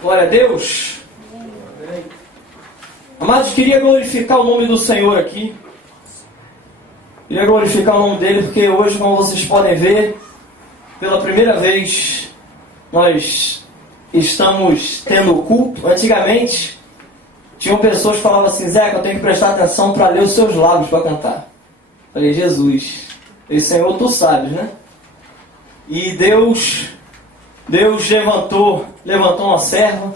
Glória a Deus. Amados, queria glorificar o nome do Senhor aqui. Queria glorificar o nome dele, porque hoje, como vocês podem ver, pela primeira vez, nós estamos tendo culto. Antigamente, tinham pessoas que falavam assim: Zeca, eu tenho que prestar atenção para ler os seus lábios para cantar. Falei: Jesus, esse Senhor tu sabes, né? E Deus levantou uma serva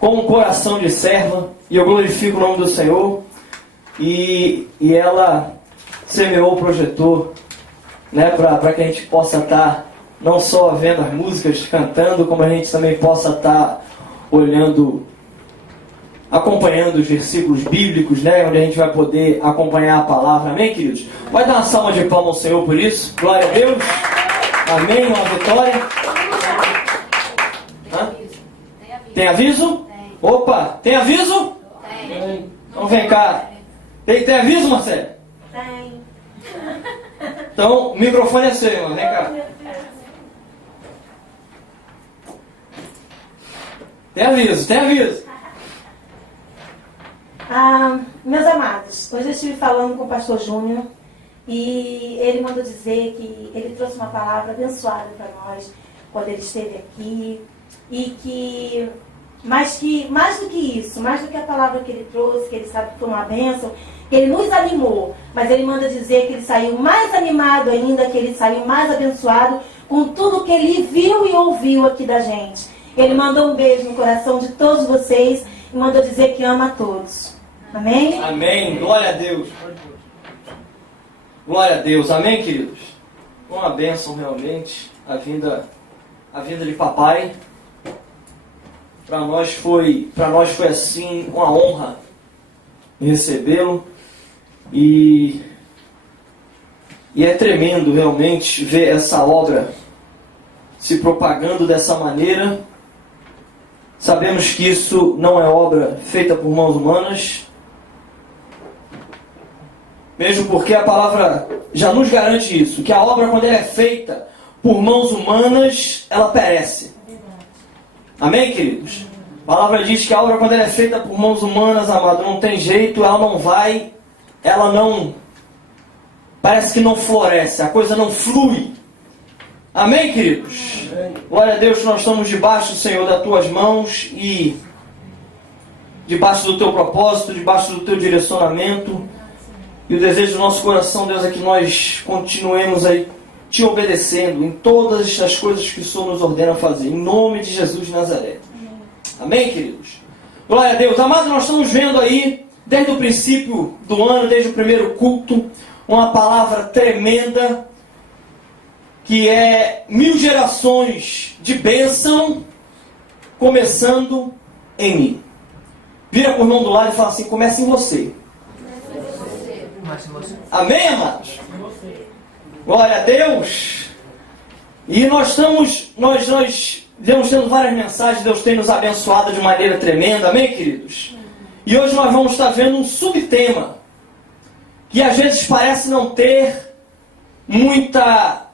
com um coração de serva, e eu glorifico o nome do Senhor. E ela semeou o projetor, né, para que a gente possa estar não só vendo as músicas, cantando, como a gente também possa estar olhando, acompanhando os versículos bíblicos, né, onde a gente vai poder acompanhar a palavra. Amém, queridos? Vai dar uma salva de palmas ao Senhor por isso. Glória a Deus. Amém, uma vitória. Hã? Tem aviso? Tem. Opa, tem aviso? Tem. Então vem cá. Tem aviso, Marcelo? Tem. Então o microfone é seu, irmão. Vem cá. Tem aviso. Meus amados, hoje eu estive falando com o pastor Júnior e ele mandou dizer que ele trouxe uma palavra abençoada para nós quando ele esteve aqui, e que mais do que isso, mais do que a palavra que ele trouxe, que ele sabe que foi uma bênção, que ele nos animou, mas ele manda dizer que ele saiu mais animado ainda, que ele saiu mais abençoado com tudo que ele viu e ouviu aqui da gente. Ele mandou um beijo no coração de todos vocês e mandou dizer que ama a todos. Amém? Amém. Glória a Deus. Glória a Deus. Amém, queridos? Uma bênção realmente a vinda de papai. Para nós foi assim uma honra recebê-lo, e é tremendo realmente ver essa obra se propagando dessa maneira. Sabemos que isso não é obra feita por mãos humanas, mesmo porque a palavra já nos garante isso, que a obra, quando ela é feita por mãos humanas, ela perece. Amém, queridos? A palavra diz que a obra, quando ela é feita por mãos humanas, amado, não tem jeito, parece que não floresce, a coisa não flui. Amém, queridos? Amém. Glória a Deus, nós estamos debaixo, Senhor, das tuas mãos e debaixo do teu propósito, debaixo do teu direcionamento. E o desejo do nosso coração, Deus, é que nós continuemos aí te obedecendo em todas as coisas que o Senhor nos ordena fazer, em nome de Jesus de Nazaré. Amém, queridos? Glória a Deus. Amado, nós estamos vendo aí, desde o princípio do ano, desde o primeiro culto, uma palavra tremenda, que é 1000 gerações de bênção, começando em mim. Vira para o irmão do lado e fala assim: começa em você. Amém, amados? Glória a Deus. E nós Deus tendo várias mensagens, Deus tem nos abençoado de maneira tremenda, amém, queridos? E hoje nós vamos estar vendo um subtema que às vezes parece não ter muita,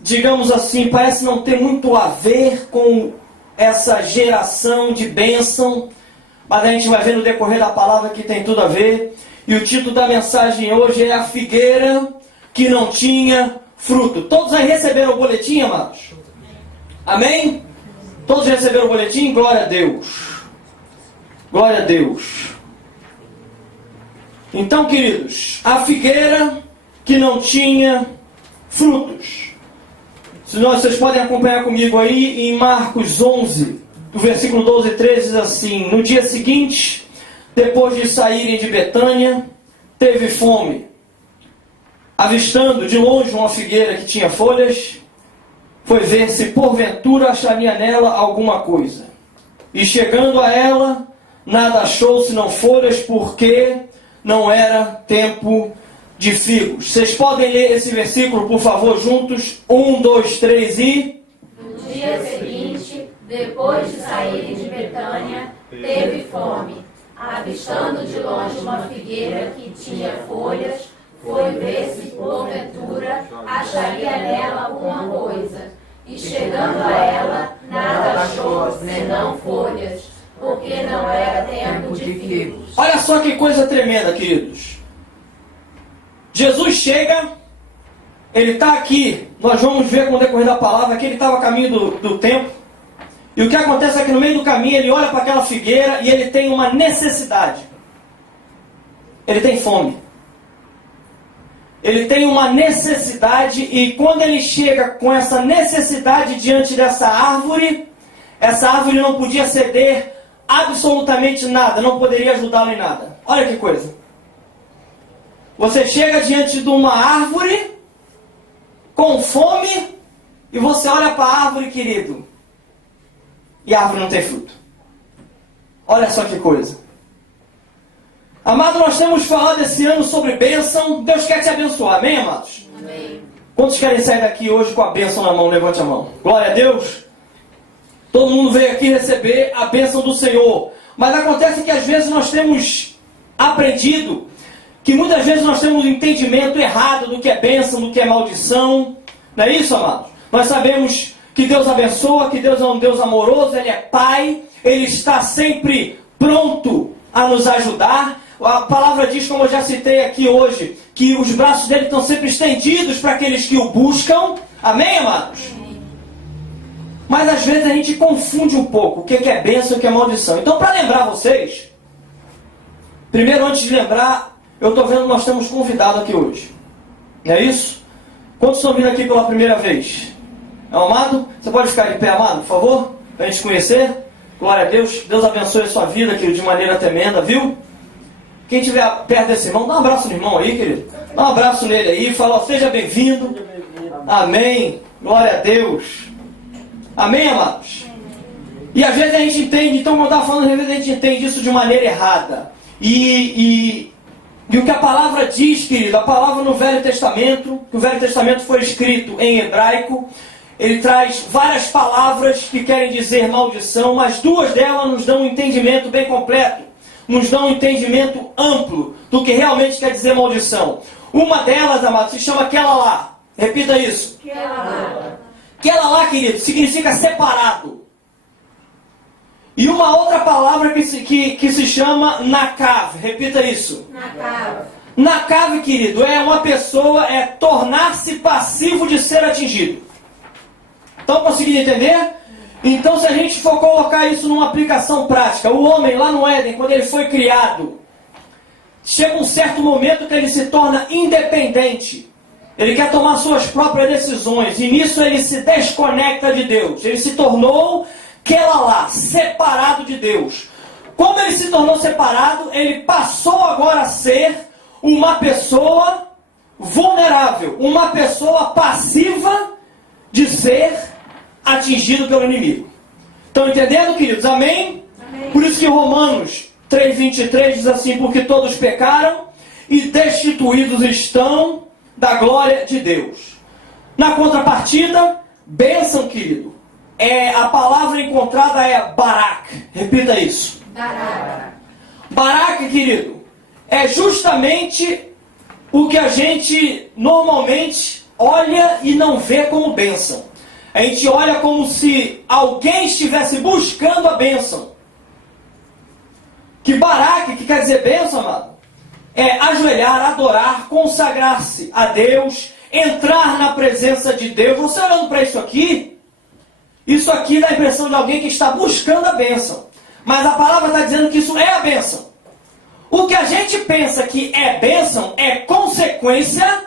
digamos assim, parece não ter muito a ver com essa geração de bênção, mas a gente vai ver no decorrer da palavra que tem tudo a ver. E o título da mensagem hoje é: a figueira que não tinha fruto. Todos aí receberam o boletim, amados? Amém? Todos receberam o boletim? Glória a Deus. Glória a Deus. Então, queridos, a figueira que não tinha frutos. Vocês podem acompanhar comigo aí em Marcos 11, do versículo 12 e 13, diz assim: no dia seguinte, depois de saírem de Betânia, teve fome. Avistando de longe uma figueira que tinha folhas, foi ver se porventura acharia nela alguma coisa. E chegando a ela, nada achou senão folhas, porque não era tempo de figos. Vocês podem ler esse versículo, por favor, juntos? 1, 2, 3 e... No dia seguinte, depois de saírem de Betânia, teve fome. Avistando de longe uma figueira que tinha folhas, foi ver se porventura acharia nela alguma coisa. E chegando a ela, nada achou, senão folhas, porque não era tempo de figos. Olha só que coisa tremenda, queridos. Jesus chega, ele está aqui, nós vamos ver com o decorrer da palavra, que ele estava a caminho do templo. E o que acontece é que no meio do caminho ele olha para aquela figueira e ele tem uma necessidade. Ele tem fome. Ele tem uma necessidade e quando ele chega com essa necessidade diante dessa árvore não podia ceder absolutamente nada, não poderia ajudá-lo em nada. Olha que coisa. Você chega diante de uma árvore com fome e você olha para a árvore, querido, e a árvore não tem fruto. Olha só que coisa. Amado, nós temos falado esse ano sobre bênção. Deus quer te abençoar, amém, amados? Amém. Quantos querem sair daqui hoje com a bênção na mão? Levante a mão. Glória a Deus. Todo mundo veio aqui receber a bênção do Senhor. Mas acontece que às vezes nós temos aprendido, que muitas vezes nós temos um entendimento errado do que é bênção, do que é maldição. Não é isso, amados? Nós sabemos que Deus abençoa, que Deus é um Deus amoroso, Ele é Pai, Ele está sempre pronto a nos ajudar. A palavra diz, como eu já citei aqui hoje, que os braços dele estão sempre estendidos para aqueles que o buscam. Amém, amados? Amém. Mas às vezes a gente confunde um pouco o que é bênção e o que é maldição. Então, para lembrar vocês, primeiro, antes de lembrar, eu estou vendo que nós temos convidado aqui hoje. Não é isso? Quantos estão vindo aqui pela primeira vez? É um amado? Você pode ficar de pé, amado, por favor? Para a gente conhecer. Glória a Deus. Deus abençoe a sua vida, querido, de maneira tremenda, viu? Quem estiver perto desse irmão, dá um abraço no irmão aí, querido. Dá um abraço nele aí. Fala, seja bem-vindo. Amém. Glória a Deus. Amém, amados? E às vezes a gente entende, então, como eu estava falando, às vezes a gente entende isso de maneira errada. E o que a palavra diz, querido, a palavra no Velho Testamento, que o Velho Testamento foi escrito em hebraico, ele traz várias palavras que querem dizer maldição, mas duas delas nos dão um entendimento bem completo, nos dão um entendimento amplo do que realmente quer dizer maldição. Uma delas, amado, se chama Kelalá. Repita isso. Kelalá. Kelalá, querido, significa separado. E uma outra palavra que se chama Nakav. Repita isso. Nakav. Nakav, querido, é uma pessoa, é tornar-se passivo de ser atingido. Estão conseguindo entender? Então, se a gente for colocar isso numa aplicação prática, o homem lá no Éden, quando ele foi criado, chega um certo momento que ele se torna independente. Ele quer tomar suas próprias decisões. E nisso ele se desconecta de Deus. Ele se tornou Kelalá, separado de Deus. Como ele se tornou separado, ele passou agora a ser uma pessoa vulnerável. Uma pessoa passiva de ser atingido pelo inimigo. Estão entendendo, queridos? Amém? Amém. Por isso que Romanos 3,23 diz assim, porque todos pecaram e destituídos estão da glória de Deus. Na contrapartida, bênção, querido, a palavra encontrada é Barak. Repita isso. Barak. Barak, querido, é justamente o que a gente normalmente olha e não vê como bênção. A gente olha como se alguém estivesse buscando a bênção. Que Barak, que quer dizer bênção, amado, é ajoelhar, adorar, consagrar-se a Deus, entrar na presença de Deus. Você olhando para isso aqui dá a impressão de alguém que está buscando a bênção. Mas a palavra está dizendo que isso é a bênção. O que a gente pensa que é bênção é consequência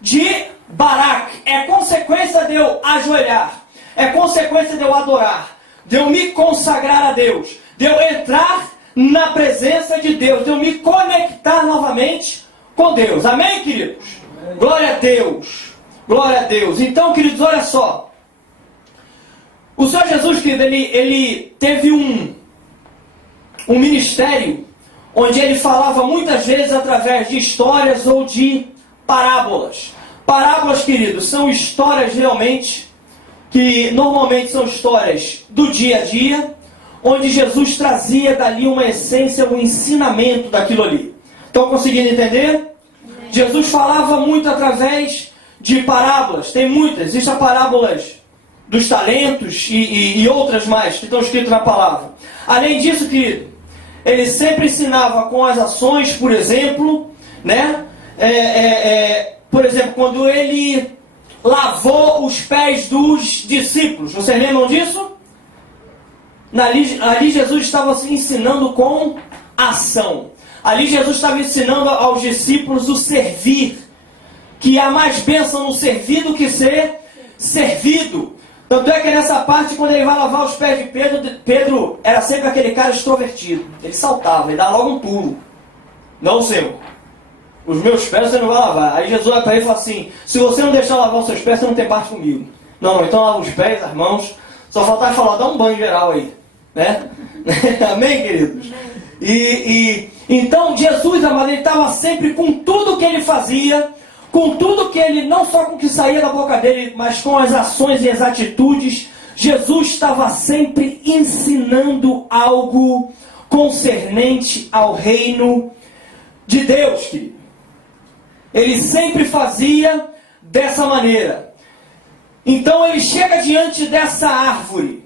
de Barak. É consequência de eu ajoelhar. É consequência de eu adorar. De eu me consagrar a Deus. De eu entrar na presença de Deus. De eu me conectar novamente com Deus. Amém, queridos? Amém. Glória a Deus. Glória a Deus. Então, queridos, olha só. O Senhor Jesus, querido, ele teve um ministério onde ele falava muitas vezes através de histórias ou de parábolas. Parábolas, queridos, são histórias realmente que normalmente são histórias do dia a dia, onde Jesus trazia dali uma essência, um ensinamento daquilo ali. Estão conseguindo entender? Jesus falava muito através de parábolas. Tem muitas. Existem parábolas dos talentos e outras mais que estão escritas na palavra. Além disso, querido, ele sempre ensinava com as ações, por exemplo, né? Por exemplo, quando ele lavou os pés dos discípulos. Vocês lembram disso? Ali Jesus estava se ensinando com ação. Ali Jesus estava ensinando aos discípulos o servir. Que há mais bênção no servir do que ser servido. Tanto é que nessa parte, quando ele vai lavar os pés de Pedro era sempre aquele cara extrovertido. Ele saltava, ele dava logo um pulo. Não, Senhor. Os meus pés você não vai lavar. Aí Jesus vai para ele e fala assim: se você não deixar lavar os seus pés, você não tem parte comigo. Não, então lava os pés, as mãos. Só faltava falar, dá um banho geral aí. Né? Amém, queridos? Então Jesus, amado, ele estava sempre com tudo que ele fazia, com tudo que ele, não só com o que saía da boca dele, mas com as ações e as atitudes. Jesus estava sempre ensinando algo concernente ao reino de Deus, querido. Ele sempre fazia dessa maneira. Então ele chega diante dessa árvore.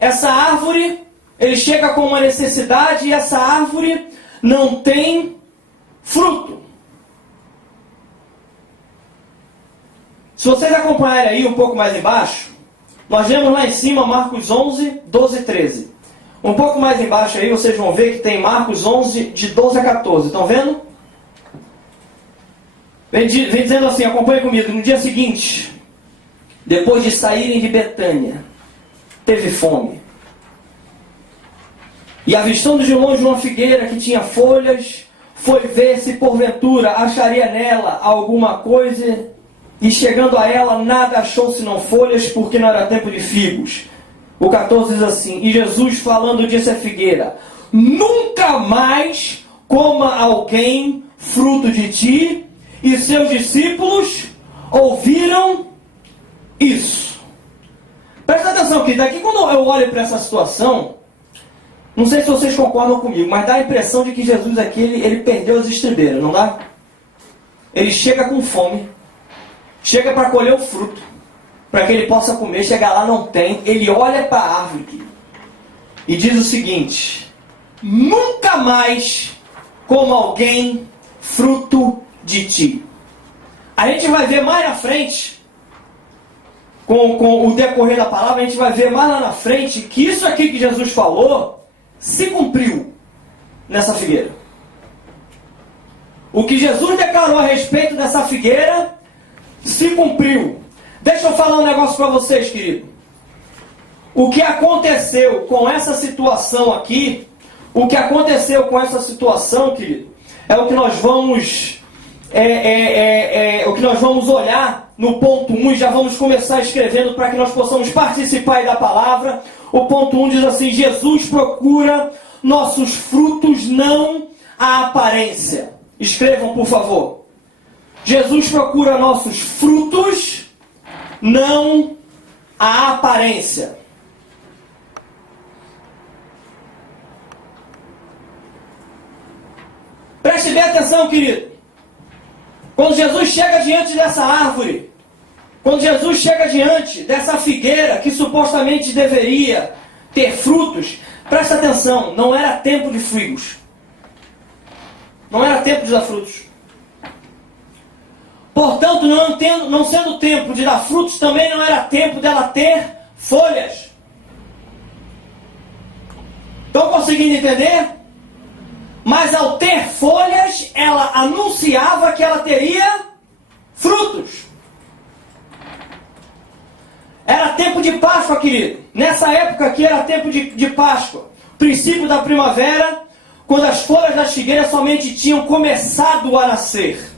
Essa árvore, ele chega com uma necessidade e essa árvore não tem fruto. Se vocês acompanharem aí um pouco mais embaixo, nós vemos lá em cima Marcos 11, 12 e 13. Um pouco mais embaixo aí vocês vão ver que tem Marcos 11, de 12 a 14. Estão vendo? Vem dizendo assim, acompanha comigo. No dia seguinte, depois de saírem de Betânia, teve fome. E avistando de longe uma figueira que tinha folhas, foi ver se porventura acharia nela alguma coisa. E chegando a ela, nada achou senão folhas, porque não era tempo de figos. O 14 diz assim: e Jesus falando disse à figueira: nunca mais coma alguém fruto de ti. E seus discípulos ouviram isso. Presta atenção, querido. Aqui quando eu olho para essa situação, não sei se vocês concordam comigo, mas dá a impressão de que Jesus aqui, ele perdeu as estribeiras, não dá? Ele chega com fome, chega para colher o fruto, para que ele possa comer. Chega lá, não tem. Ele olha para a árvore e diz o seguinte: nunca mais coma alguém fruto de ti. A gente vai ver mais na frente, com o decorrer da palavra, a gente vai ver mais lá na frente que isso aqui que Jesus falou se cumpriu nessa figueira. O que Jesus declarou a respeito dessa figueira se cumpriu. Deixa eu falar um negócio para vocês, querido. O que aconteceu com essa situação aqui, querido, é o que nós vamos o que nós vamos olhar no ponto 1 e já vamos começar escrevendo para que nós possamos participar aí da palavra. O ponto 1 diz assim: Jesus procura nossos frutos, não a aparência. Escrevam, por favor. Jesus procura nossos frutos, não a aparência. Preste bem atenção, querido. Quando Jesus chega diante dessa árvore, quando Jesus chega diante dessa figueira que supostamente deveria ter frutos, presta atenção, não era tempo de figos. Não era tempo de dar frutos. Portanto, não sendo tempo de dar frutos, também não era tempo dela ter folhas. Estão conseguindo entender? Mas ao ter folhas, ela anunciava que ela teria frutos. Era tempo de Páscoa, querido. Nessa época aqui era tempo de Páscoa. Princípio da primavera, quando as folhas das figueiras somente tinham começado a nascer.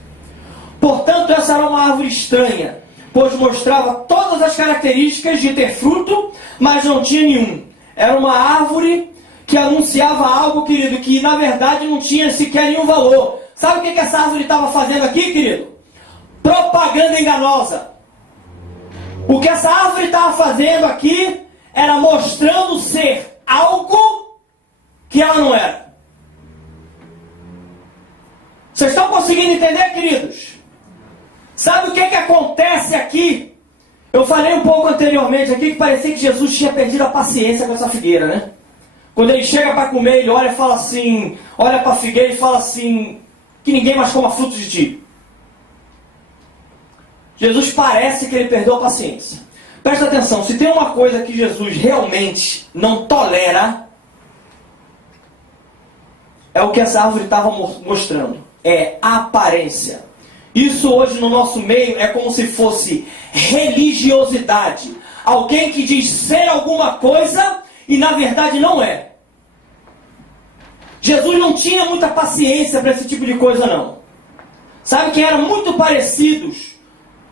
Portanto, essa era uma árvore estranha, pois mostrava todas as características de ter fruto, mas não tinha nenhum. Era uma árvore que anunciava algo, querido, que na verdade não tinha sequer nenhum valor. Sabe o que essa árvore estava fazendo aqui, querido? Propaganda enganosa. O que essa árvore estava fazendo aqui era mostrando ser algo que ela não era. Vocês estão conseguindo entender, queridos? Sabe o que acontece aqui? Eu falei um pouco anteriormente aqui que parecia que Jesus tinha perdido a paciência com essa figueira, né? Quando ele chega para comer, ele olha e fala assim, olha para a figueira e fala assim, que ninguém mais coma fruto de ti. Jesus parece que ele perdeu a paciência. Presta atenção, se tem uma coisa que Jesus realmente não tolera, é o que essa árvore estava mostrando. É aparência. Isso hoje no nosso meio é como se fosse religiosidade. Alguém que diz ser alguma coisa e na verdade não é. Jesus não tinha muita paciência para esse tipo de coisa não. Sabe quem eram muito parecidos?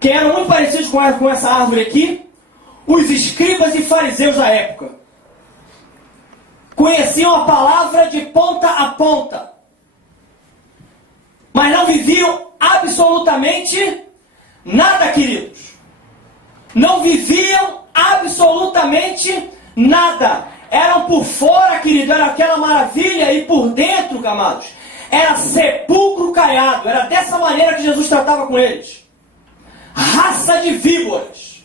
Quem eram muito parecidos com essa árvore aqui? Os escribas e fariseus da época. Conheciam a palavra de ponta a ponta. Mas não viviam absolutamente nada, queridos. Não viviam absolutamente nada. Eram por fora, querido, era aquela maravilha, e por dentro, amados, era sepulcro caiado. Era dessa maneira que Jesus tratava com eles. Raça de víboras.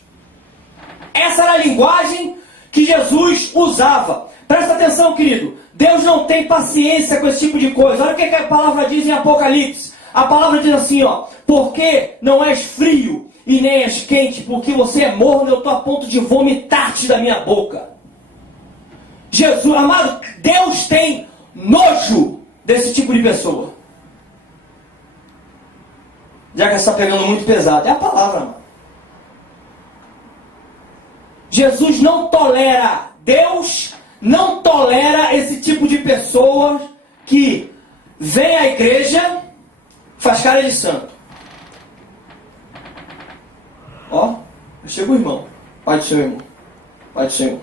Essa era a linguagem que Jesus usava. Presta atenção, querido. Deus não tem paciência com esse tipo de coisa. Olha o que a palavra diz em Apocalipse. A palavra diz assim, ó. Porque não és frio e nem és quente, porque você é morno, eu estou a ponto de vomitar-te da minha boca. Jesus, amado, Deus tem nojo desse tipo de pessoa. Já que está pegando muito pesado. É a palavra, mano. Jesus não tolera, Deus não tolera esse tipo de pessoa que vem à igreja, faz cara de santo. Ó, chega o irmão. Pai do Senhor, irmão. Pai do Senhor.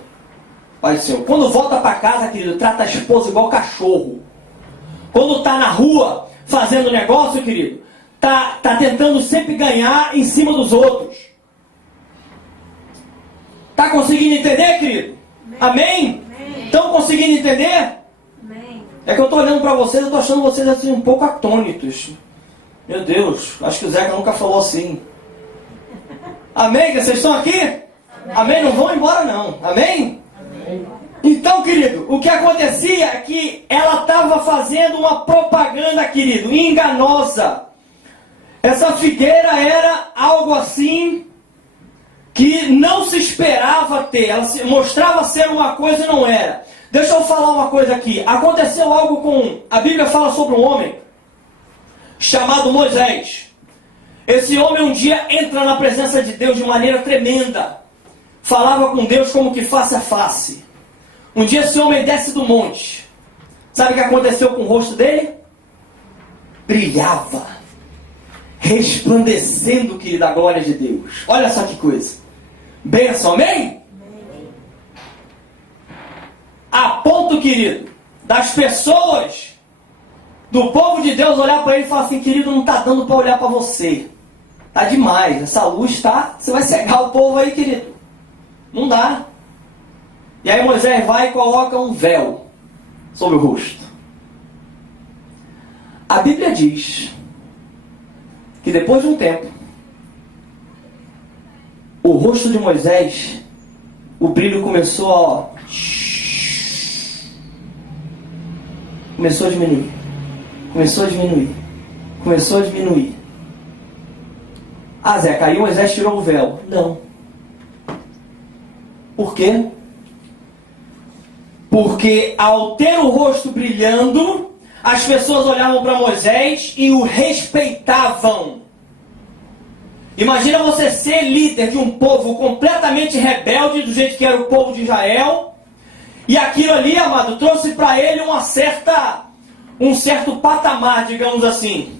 Pai do Senhor. Quando volta para casa, querido, trata a esposa igual cachorro. Quando está na rua fazendo negócio, querido, tá tentando sempre ganhar em cima dos outros. Tá conseguindo entender, querido? Amém? Estão conseguindo entender? Amém. É que eu estou olhando para vocês, eu estou achando vocês assim um pouco atônitos. Meu Deus, acho que o Zeca nunca falou assim. Amém? Vocês estão aqui? Amém? Não vão embora não. Amém? Então, querido, o que acontecia é que ela estava fazendo uma propaganda, querido, enganosa. Essa figueira era algo assim que não se esperava ter. Ela se mostrava ser uma coisa e não era. Deixa eu falar uma coisa aqui. Aconteceu algo com... A Bíblia fala sobre um homem chamado Moisés. Esse homem um dia entra na presença de Deus de maneira tremenda. Falava com Deus como que face a face. Um dia esse homem desce do monte. Sabe o que aconteceu com o rosto dele? Brilhava. Resplandecendo, querido, a glória de Deus. Olha só que coisa. Benção, amém? A ponto, querido, das pessoas, do povo de Deus olhar para ele e falar assim, querido, não está dando para olhar para você. Tá demais, essa luz tá... Você vai cegar o povo aí, querido. Não dá. E aí Moisés vai e coloca um véu sobre o rosto. A Bíblia diz que depois de um tempo, o rosto de Moisés, o brilho começou a... Começou a diminuir. Começou a diminuir. Começou a diminuir. Ah, Zeca, aí Moisés tirou o véu. Não. Por quê? Porque ao ter o rosto brilhando, as pessoas olhavam para Moisés e o respeitavam. Imagina você ser líder de um povo completamente rebelde, do jeito que era o povo de Israel, e aquilo ali, amado, trouxe para ele um certo patamar, digamos assim.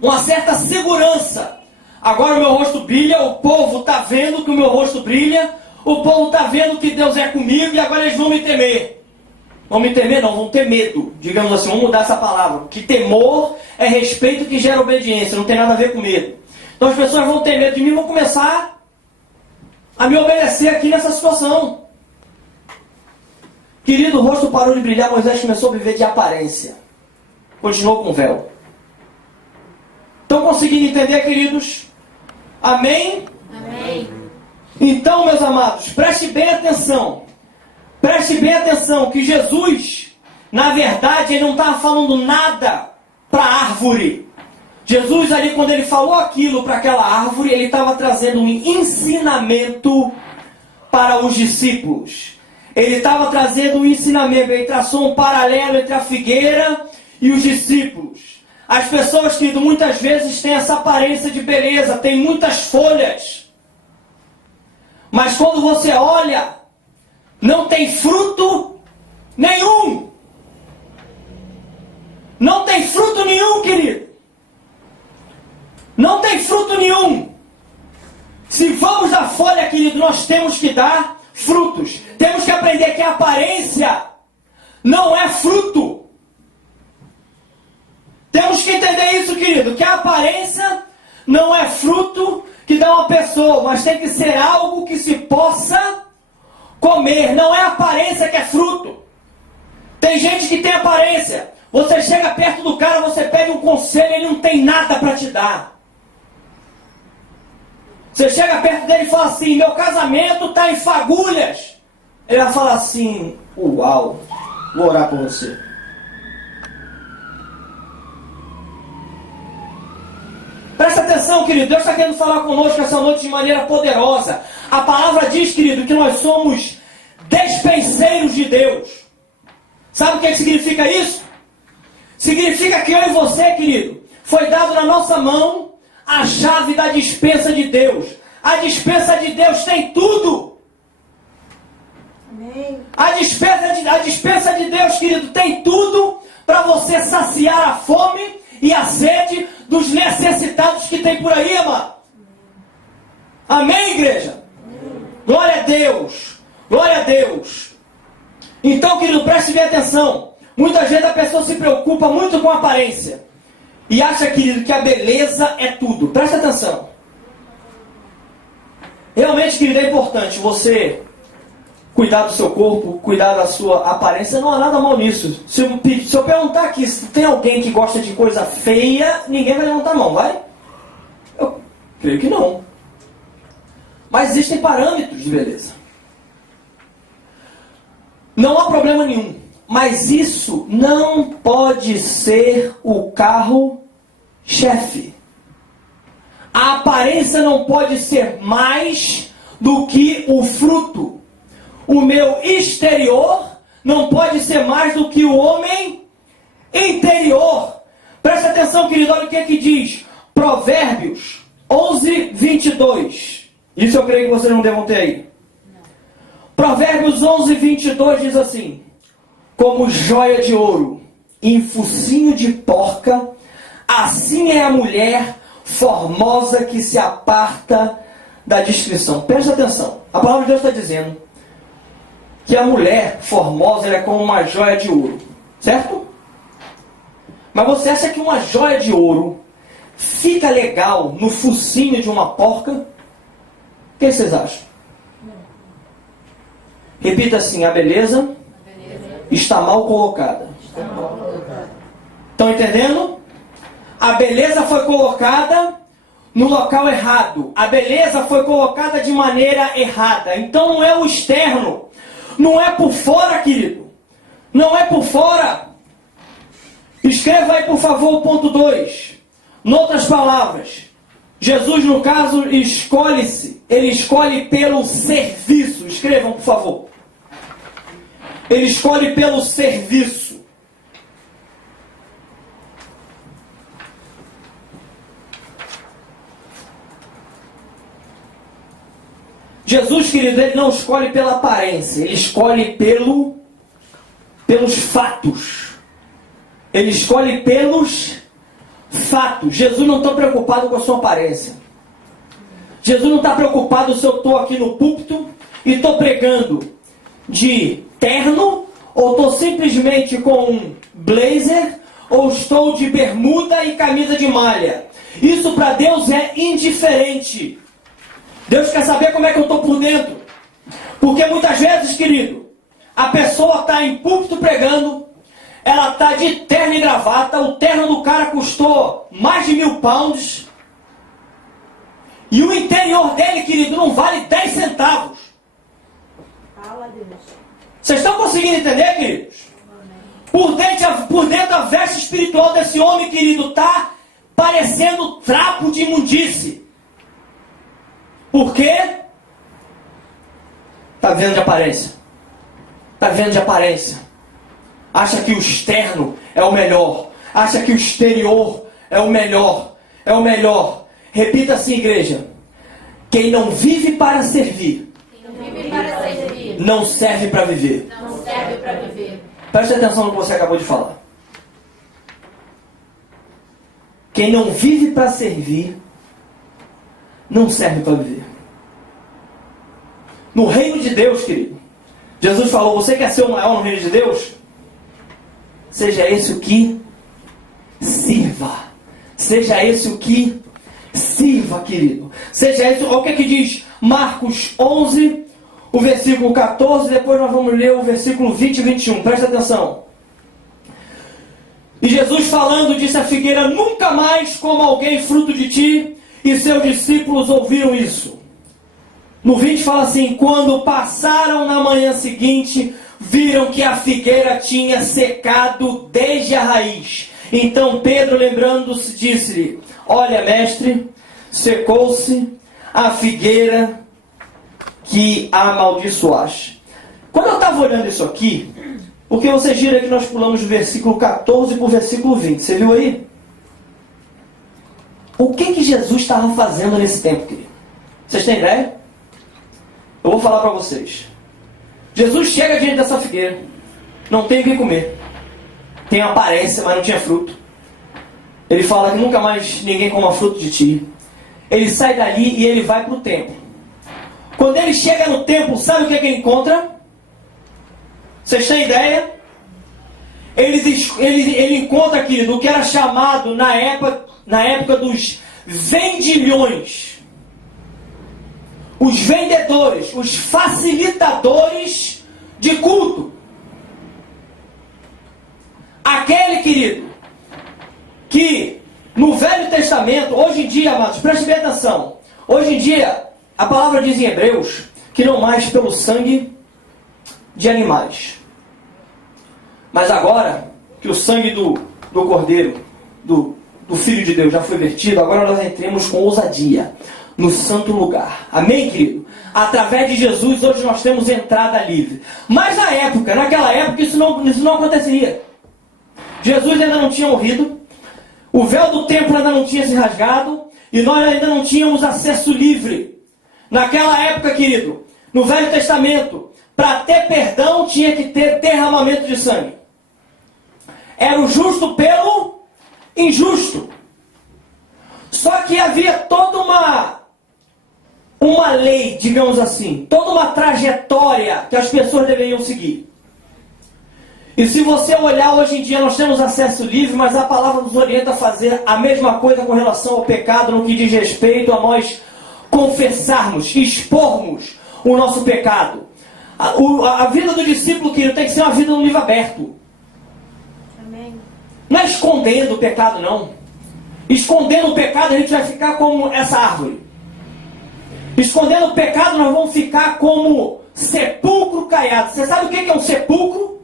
Uma certa segurança. Agora o meu rosto brilha, o povo está vendo que o meu rosto brilha, o povo está vendo que Deus é comigo e agora eles vão me temer. Vão me temer? Não, vão ter medo. Digamos assim, vamos mudar essa palavra. Que temor é respeito que gera obediência, não tem nada a ver com medo. Então as pessoas vão ter medo de mim e vão começar a me obedecer aqui nessa situação. Querido, o rosto parou de brilhar, Moisés começou a viver de aparência. Continuou com o véu. Estão conseguindo entender, queridos? Amém? Amém. Então, meus amados, preste bem atenção. Preste bem atenção que Jesus, na verdade, ele não estava falando nada para a árvore. Jesus ali, quando ele falou aquilo para aquela árvore, ele estava trazendo um ensinamento para os discípulos. Ele estava trazendo um ensinamento, ele traçou um paralelo entre a figueira e os discípulos. As pessoas, querido, muitas vezes têm essa aparência de beleza, tem muitas folhas. Mas quando você olha, não tem fruto nenhum. Não tem fruto nenhum, querido. Não tem fruto nenhum. Se vamos dar folha, querido, nós temos que dar frutos. Temos que aprender que a aparência não é fruto. Temos que entender isso, querido, que a aparência não é fruto que dá uma pessoa, mas tem que ser algo que se possa comer. Não é a aparência que é fruto. Tem gente que tem aparência. Você chega perto do cara, você pede um conselho, ele não tem nada para te dar. Você chega perto dele e fala assim, meu casamento está em fagulhas. Ele vai falar assim, uau, vou orar por você. Presta atenção, querido, Deus está querendo falar conosco essa noite de maneira poderosa. A palavra diz, querido, que nós somos despenseiros de Deus. Sabe o que significa isso? Significa que eu e você, querido, foi dado na nossa mão a chave da despensa de Deus. A despensa de Deus tem tudo. Amém. A despensa de Deus, querido, tem tudo para você saciar a fome e a sede dos necessitados que tem por aí, amado. Amém, igreja? Glória a Deus. Glória a Deus. Então, querido, preste bem atenção. Muitas vezes a pessoa se preocupa muito com a aparência. E acha, querido, que a beleza é tudo. Presta atenção. Realmente, querido, é importante você cuidar do seu corpo, cuidar da sua aparência. Não há nada mal nisso. Se eu perguntar aqui se tem alguém que gosta de coisa feia, ninguém vai levantar a mão, vai? Eu creio que não. Mas existem parâmetros de beleza. Não há problema nenhum. Mas isso não pode ser o carro-chefe. A aparência não pode ser mais do que o fruto. O meu exterior não pode ser mais do que o homem interior. Presta atenção, querido, olha o que é que diz. Provérbios 11, 22. Isso eu creio que vocês não devam ter aí. Provérbios 11, 22 diz assim. Como joia de ouro em focinho de porca, assim é a mulher formosa que se aparta da descrição. Presta atenção. A palavra de Deus está dizendo que a mulher formosa é como uma joia de ouro. Certo? Mas você acha que uma joia de ouro fica legal no focinho de uma porca? O que vocês acham? Repita assim, a beleza está mal colocada. Estão entendendo? A beleza foi colocada no local errado. A beleza foi colocada de maneira errada. Então não é o externo. Não é por fora, querido. Não é por fora. Escreva aí, por favor, o ponto 2. Noutras palavras, Jesus, no caso, escolhe-se. Ele escolhe pelo serviço. Escrevam, por favor. Ele escolhe pelo serviço. Jesus, querido, ele não escolhe pela aparência, ele escolhe pelos fatos. Ele escolhe pelos fatos. Jesus não está preocupado com a sua aparência. Jesus não está preocupado se eu estou aqui no púlpito e estou pregando de terno, ou estou simplesmente com um blazer, ou estou de bermuda e camisa de malha. Isso para Deus é indiferente. Deus quer saber como é que eu estou por dentro. Porque muitas vezes, querido, a pessoa está em púlpito pregando, ela está de terno e gravata, o terno do cara custou mais de £1.000, E o interior dele, querido, não vale 10 centavos. Fala, Deus. Vocês estão conseguindo entender, queridos? Por dentro a veste espiritual desse homem, querido, está parecendo trapo de imundície. Por quê? Está vendo de aparência. Está vendo de aparência. Acha que o externo é o melhor. Acha que o exterior é o melhor. É o melhor. Repita assim, igreja. Quem não vive para servir, não serve para viver. Não serve para viver. Preste atenção no que você acabou de falar. Quem não vive para servir, não serve para viver. No reino de Deus, querido, Jesus falou, você quer ser o maior no reino de Deus? Seja esse o que sirva. Seja esse o que sirva, querido. Seja esse, olha o que diz Marcos 11, o versículo 14, depois nós vamos ler o versículo 20 e 21. Presta atenção. E Jesus falando, disse à figueira, nunca mais coma alguém fruto de ti. E seus discípulos ouviram isso. No 20 fala assim, quando passaram na manhã seguinte, viram que a figueira tinha secado desde a raiz. Então Pedro, lembrando-se, disse-lhe, olha, mestre, secou-se a figueira que a amaldiçoaste. Quando eu estava olhando isso aqui, porque você gira que nós pulamos do versículo 14 para o versículo 20, você viu aí? O que Jesus estava fazendo nesse tempo, querido? Vocês têm ideia? Eu vou falar para vocês. Jesus chega diante dessa figueira, não tem o que comer, tem aparência, mas não tinha fruto. Ele fala que nunca mais ninguém coma fruto de ti. Ele sai dali e ele vai para o templo. Quando ele chega no templo, sabe o que ele encontra? Vocês têm ideia? Ele encontra, querido, o que era chamado na época dos vendilhões. Os vendedores, os facilitadores de culto. Aquele, querido, que no Velho Testamento, hoje em dia, amados, preste bem atenção. Hoje em dia, a palavra diz em Hebreus que não mais pelo sangue de animais. Mas agora que o sangue do Cordeiro, do Filho de Deus já foi vertido, agora nós entremos com ousadia no santo lugar. Amém, querido? Através de Jesus, hoje nós temos entrada livre. Mas naquela época, isso não aconteceria. Jesus ainda não tinha morrido, o véu do templo ainda não tinha se rasgado, e nós ainda não tínhamos acesso livre. Naquela época, querido, no Velho Testamento, para ter perdão, tinha que ter derramamento de sangue. Era o justo pelo injusto. Só que havia toda uma lei, digamos assim, toda uma trajetória que as pessoas deveriam seguir. E se você olhar hoje em dia, nós temos acesso livre, mas a palavra nos orienta a fazer a mesma coisa com relação ao pecado, no que diz respeito a nós confessarmos, expormos o nosso pecado. A vida do discípulo, querido, tem que ser uma vida no livro aberto. Amém. Não é escondendo o pecado, não. Escondendo o pecado, a gente vai ficar como essa árvore. Escondendo o pecado, nós vamos ficar como sepulcro caiado. Você sabe o que é um sepulcro?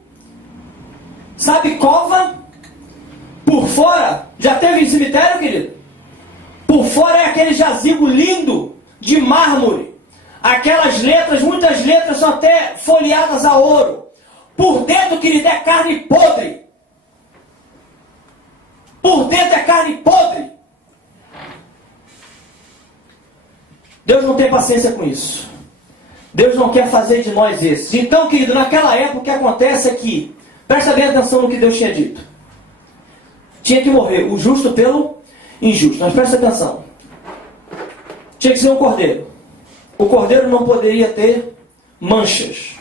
Sabe cova? Por fora, já teve em cemitério, querido? Por fora é aquele jazigo lindo de mármore. Aquelas letras, muitas letras são até folheadas a ouro. Por dentro, querido, é carne podre. Por dentro é carne podre. Deus não tem paciência com isso. Deus não quer fazer de nós esses. Então, querido, naquela época o que acontece é que, presta bem atenção no que Deus tinha dito. Tinha que morrer o justo pelo injusto. Mas presta atenção. Tinha que ser um cordeiro. O cordeiro não poderia ter manchas.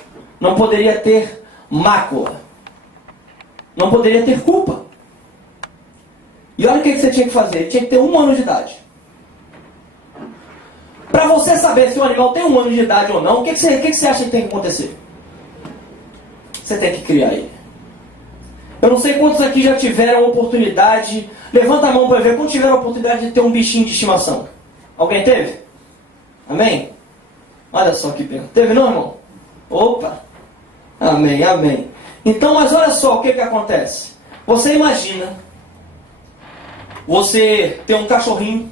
Não poderia ter mácula. Não poderia ter culpa. E olha o que você tinha que fazer. Tinha que ter 1 ano de idade. Para você saber se o animal tem 1 ano de idade ou não, o que você acha que tem que acontecer? Você tem que criar ele. Eu não sei quantos aqui já tiveram a oportunidade. Levanta a mão para ver quando tiveram a oportunidade de ter um bichinho de estimação. Alguém teve? Amém? Olha só que pergunta. Teve não, irmão? Opa! Amém, amém. Então, mas olha só o que acontece. Você imagina, você tem um cachorrinho,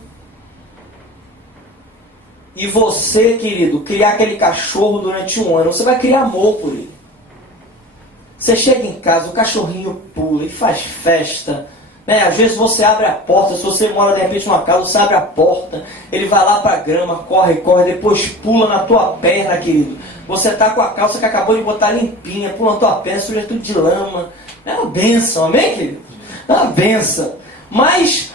e você, querido, criar aquele cachorro durante um ano, você vai criar amor por ele. Você chega em casa, o cachorrinho pula e faz festa, né? Às vezes você abre a porta, se você mora de repente numa casa, você abre a porta, ele vai lá para a grama, corre, depois pula na tua perna, querido. Você tá com a calça que acabou de botar limpinha, pula na tua perna, suja tudo de lama. É uma bênção, amém, querido? É uma bênção. Mas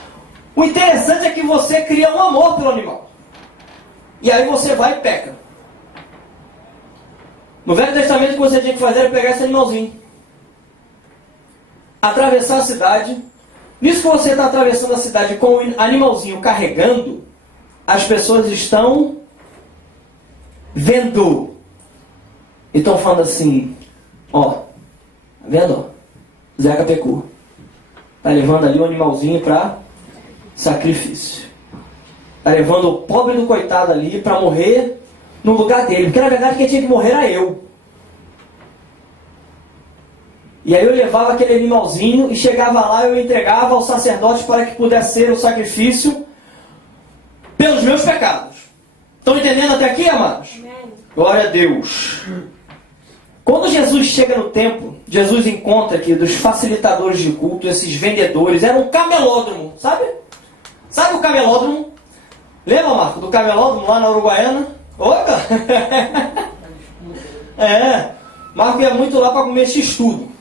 o interessante é que você cria um amor pelo animal. E aí você vai e peca. No Velho Testamento o que você tinha que fazer era pegar esse animalzinho, atravessar a cidade. Nisso que você está atravessando a cidade com o animalzinho carregando, as pessoas estão vendo. E estão falando assim, ó, tá vendo? Zeca pecou. Está levando ali o animalzinho para sacrifício. Está levando o pobre do coitado ali para morrer no lugar dele. Porque na verdade quem tinha que morrer era eu. E aí eu levava aquele animalzinho e chegava lá e eu entregava ao sacerdote para que pudesse ser o sacrifício pelos meus pecados. Estão entendendo até aqui, amados? Amém. Glória a Deus. Quando Jesus chega no templo, Jesus encontra aqui dos facilitadores de culto, esses vendedores. Era um camelódromo, sabe? Sabe o camelódromo? Lembra, Marco, do camelódromo lá na Uruguaiana? Opa! Marco ia muito lá para comer x-tudo.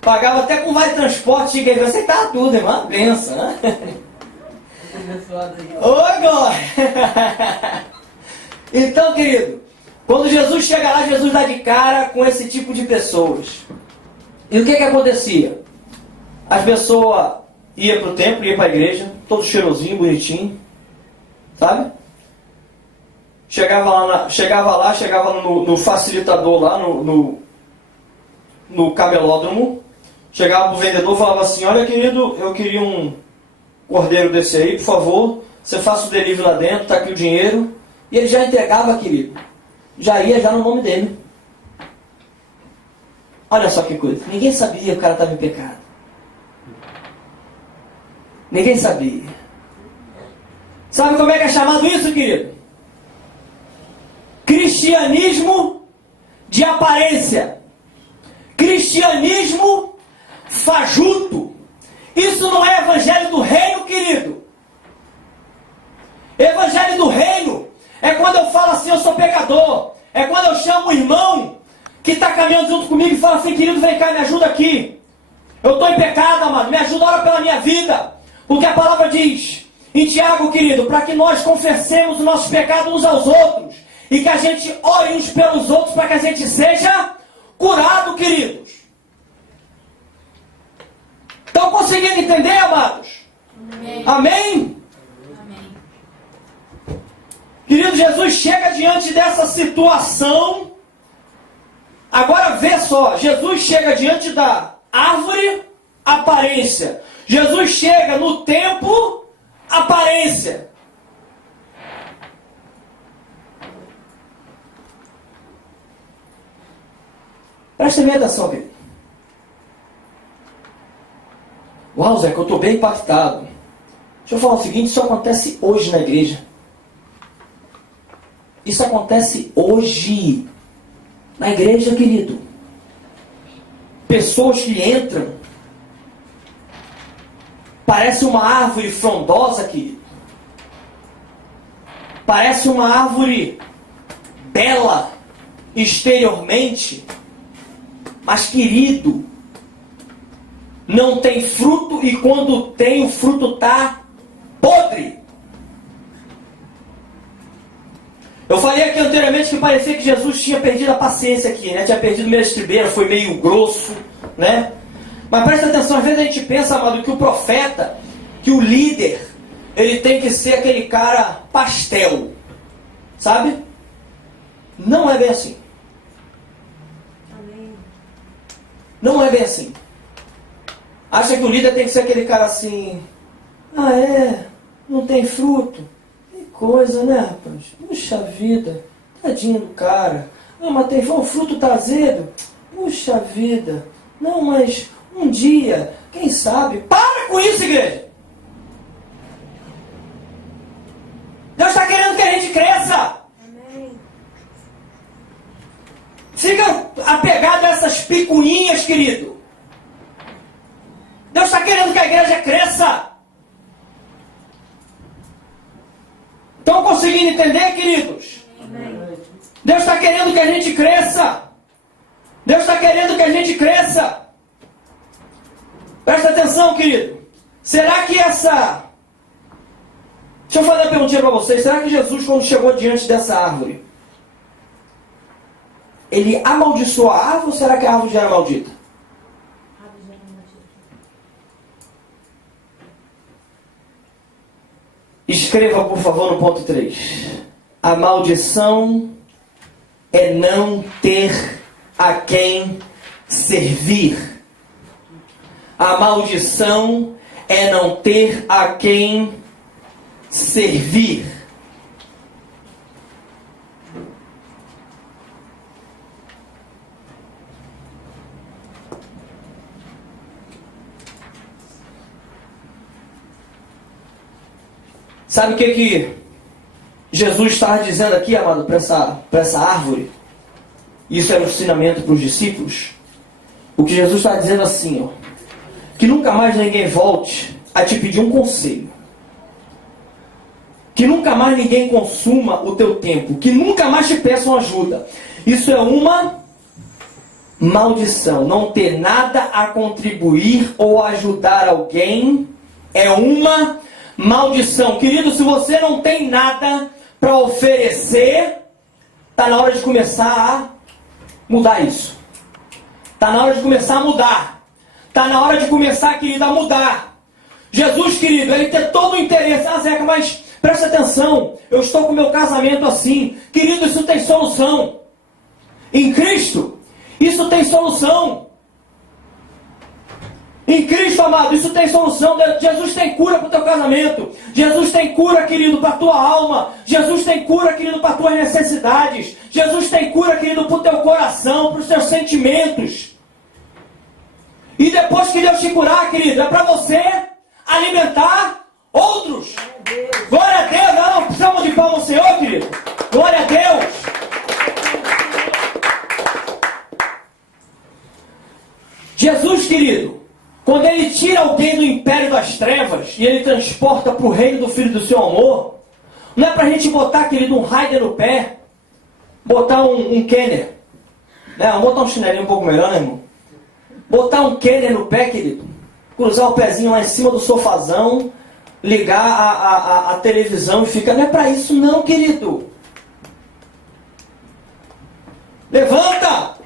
Pagava até com vale transporte, tinha que aceitar tudo, irmão. Benção, né? Oi, glória! Então, querido, quando Jesus chega lá, Jesus dá de cara com esse tipo de pessoas. E o que acontecia? As pessoas iam para o templo, iam para a igreja, todo cheirosinho, bonitinho, sabe? Chegava no facilitador lá, no camelódromo, chegava pro vendedor e falava assim, olha querido, eu queria um cordeiro desse aí, por favor, você faça o delivery lá dentro, tá aqui o dinheiro. E ele já entregava, querido. Já ia no nome dele. Olha só que coisa. Ninguém sabia que o cara estava em pecado. Ninguém sabia. Sabe como é que é chamado isso, querido? Cristianismo de aparência. Cristianismo fajuto. Isso não é evangelho do reino, querido. Evangelho do reino é quando eu falo assim, eu sou pecador. É quando eu chamo o irmão que está caminhando junto comigo e fala assim, querido, vem cá, me ajuda aqui. Eu estou em pecado, amado, me ajuda, ora pela minha vida. Porque a palavra diz, em Tiago, querido, para que nós confessemos os nossos pecados uns aos outros. E que a gente ore uns pelos outros para que a gente seja curado, queridos. Estão conseguindo entender, amados? Amém. Amém? Amém. Querido, Jesus chega diante dessa situação. Agora vê só, Jesus chega diante da árvore, aparência. Jesus chega no templo, aparência. Presta bem atenção, querido. Uau, Zé, que eu estou bem impactado. Deixa eu falar o seguinte, isso acontece hoje na igreja. Isso acontece hoje na igreja, querido. Pessoas que entram, parece uma árvore frondosa, querido. Parece uma árvore bela exteriormente, mas, querido, não tem fruto e quando tem, o fruto está podre. Eu falei aqui anteriormente que parecia que Jesus tinha perdido a paciência aqui, né? Tinha perdido meio a estribeira, foi meio grosso, né? Mas presta atenção, às vezes a gente pensa, amado, que o profeta, que o líder, ele tem que ser aquele cara pastel, sabe? Não é bem assim. Não é bem assim. Acha que o líder tem que ser aquele cara assim, não tem fruto? coisa, né, rapaz? Puxa vida, tadinho do cara. Não, mas o fruto tá azedo. Puxa vida. Não, mas um dia, quem sabe? Para com isso, igreja! Deus está querendo que a gente cresça. Amém. Fica apegado a essas picuinhas, querido. Deus está querendo que a igreja cresça. Estão conseguindo entender, queridos? Amém. Deus está querendo que a gente cresça. Deus está querendo que a gente cresça. Presta atenção, querido. Será que essa... Deixa eu fazer uma perguntinha para vocês. Será que Jesus, quando chegou diante dessa árvore, ele amaldiçoou a árvore ou será que a árvore já era maldita? Escreva, por favor, no ponto 3. A maldição é não ter a quem servir. A maldição é não ter a quem servir. Sabe o que Jesus estava dizendo aqui, amado, para essa árvore? Isso é um ensinamento para os discípulos. O que Jesus está dizendo assim, ó, que nunca mais ninguém volte a te pedir um conselho. Que nunca mais ninguém consuma o teu tempo. Que nunca mais te peçam ajuda. Isso é uma maldição. Não ter nada a contribuir ou ajudar alguém é uma maldição. Querido, se você não tem nada para oferecer, está na hora de começar a mudar isso. Está na hora de começar a mudar. Está na hora de começar, querido, a mudar. Jesus, querido, ele tem todo o interesse. Ah, Zeca, mas presta atenção. Eu estou com o meu casamento assim. Querido, isso tem solução. Em Cristo, isso tem solução. Em Cristo, amado, isso tem solução. Jesus tem cura para o teu casamento. Jesus tem cura, querido, para a tua alma. Jesus tem cura, querido, para as tuas necessidades. Jesus tem cura, querido, para o teu coração, para os teus sentimentos. E depois que Deus te curar, querido, é para você alimentar outros. Glória a Deus. Não, chama de palma ao Senhor, querido. Glória a Deus. Jesus, querido, quando ele tira alguém do império das trevas e ele transporta para o reino do Filho do seu amor, não é para a gente botar, querido, um Raider no pé, botar um Kenner, né? Vamos botar um chinelinho um pouco melhor, né, irmão? Botar um Kenner no pé, querido, cruzar o pezinho lá em cima do sofazão, ligar a televisão e ficar. Não é para isso não, querido. Levanta!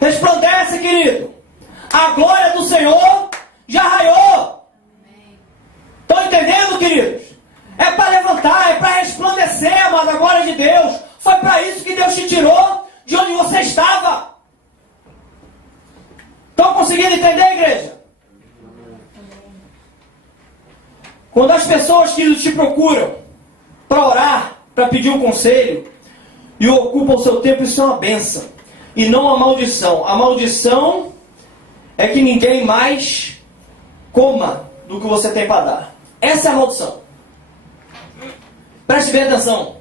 Resplandece, querido! A glória do Senhor já raiou. Estão entendendo, queridos? É para levantar, é para resplandecer, amado, a glória de Deus. Foi para isso que Deus te tirou de onde você estava. Estão conseguindo entender, igreja? Quando as pessoas, queridos, te procuram para orar, para pedir um conselho e ocupam o seu tempo, isso é uma bênção e não uma maldição. A maldição é que ninguém mais coma do que você tem para dar. Essa é a maldição. Preste bem atenção.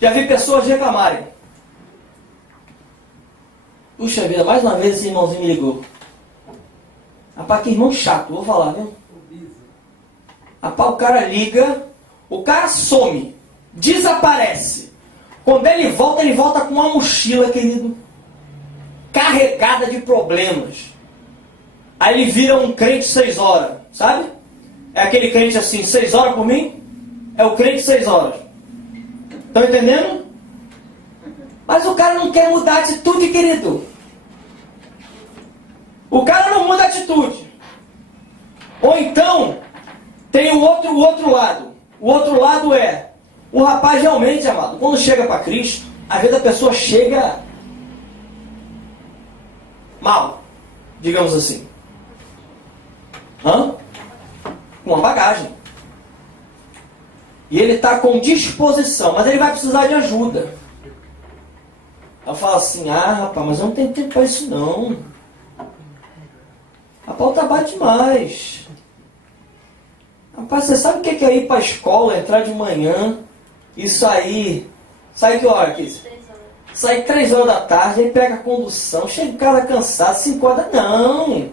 Já vi pessoas reclamarem. Puxa vida, mais uma vez esse irmãozinho me ligou. Rapaz, que irmão chato, vou falar, viu? Rapaz, o cara liga, o cara some, desaparece. Quando ele volta com uma mochila, querido, carregada de problemas. Aí ele vira um crente 6 horas, sabe? É aquele crente assim, 6 horas por mim? É o crente 6 horas. Estão entendendo? Mas o cara não quer mudar a atitude, querido. O cara não muda a atitude. Ou então, tem o outro lado. O outro lado é, o rapaz realmente, amado, quando chega para Cristo, às vezes a pessoa chega mal, digamos assim. Com uma bagagem. E ele está com disposição, mas ele vai precisar de ajuda. Ela fala assim, rapaz, mas eu não tenho tempo para isso não. A pauta bate demais. Rapaz, você sabe o que é ir para a escola, entrar de manhã e sair... Sair que hora, Kiss? Sair 3 horas da tarde, aí pega a condução, chega em casa cansado, 5 horas... Não!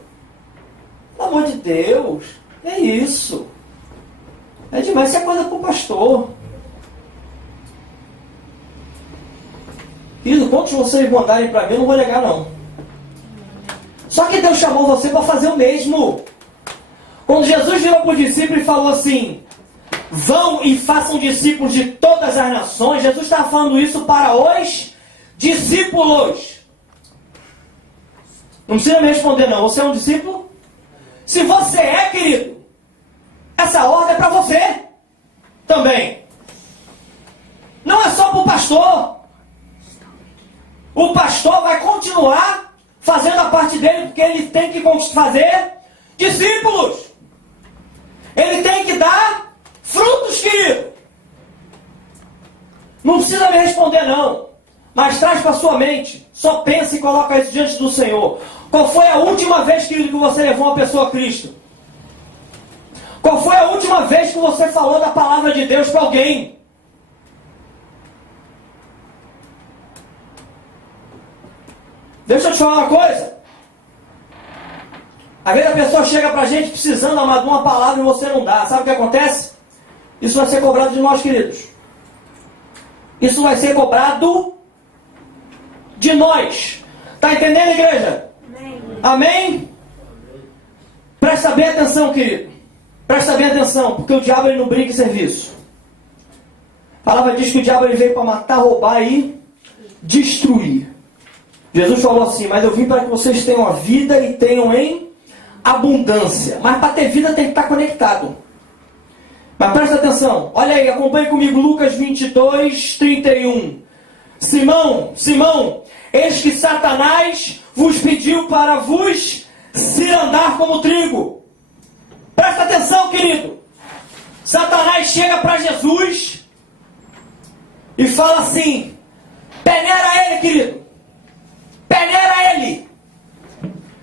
Pelo amor de Deus, é isso. É demais, isso é coisa para o pastor. Querido, quantos vocês mandarem para mim, eu não vou negar não. Só que Deus chamou você para fazer o mesmo. Quando Jesus virou para os discípulos e falou assim, vão e façam discípulos de todas as nações, Jesus estava falando isso para os discípulos. Não precisa me responder não, você é um discípulo? Se você é, querido, essa ordem é para você também. Não é só para o pastor. O pastor vai continuar fazendo a parte dele, porque ele tem que fazer discípulos. Ele tem que dar frutos, querido. Não precisa me responder não, mas traz para sua mente. Só pensa e coloca isso diante do Senhor. Qual foi a última vez, querido, que você levou uma pessoa a Cristo? Qual foi a última vez que você falou da palavra de Deus para alguém? Deixa eu te falar uma coisa. Às vezes a pessoa chega pra gente precisando de uma palavra e você não dá. Sabe o que acontece? Isso vai ser cobrado de nós, queridos. Isso vai ser cobrado de nós. Está entendendo, igreja? Amém? Amém? Presta bem atenção, querido. Presta bem atenção, porque o diabo ele não brinca em serviço. A palavra diz que o diabo ele veio para matar, roubar e destruir. Jesus falou assim, mas eu vim para que vocês tenham a vida e tenham em abundância. Mas para ter vida tem que estar conectado. Mas presta atenção, olha aí, acompanhe comigo Lucas 22, 31. Simão, Simão, eis que Satanás vos pediu para vos cirandar como trigo. Presta atenção, querido. Satanás chega para Jesus e fala assim, peneira ele, querido. Peneira ele.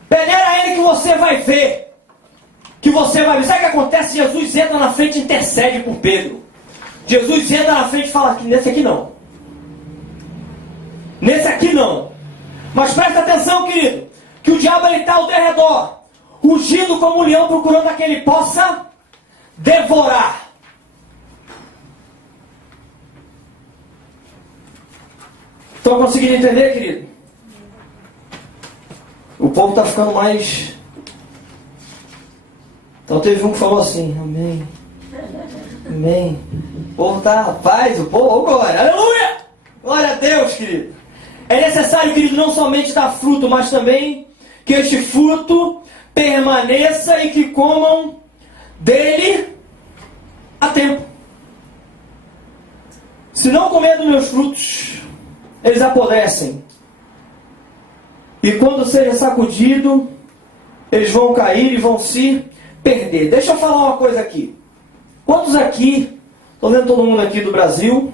Peneira ele que você vai ver. Que você vai ver. Sabe o que acontece? Jesus entra na frente e intercede por Pedro. Jesus entra na frente e fala, nesse aqui não. Nesse aqui não. Mas presta atenção, querido. Que o diabo está ao derredor. Rugindo como um leão, procurando a que ele possa devorar. Estão conseguindo entender, querido? O povo está ficando mais... Então teve um que falou assim, amém. Amém. O povo está, rapaz, o povo, glória, aleluia! Glória a Deus, querido. É necessário, querido, não somente dar fruto, mas também que este fruto permaneça e que comam dele a tempo. Se não comer dos meus frutos, eles apodrecem. E quando seja sacudido, eles vão cair e vão se perder. Deixa eu falar uma coisa aqui. Quantos aqui, estou vendo todo mundo aqui do Brasil,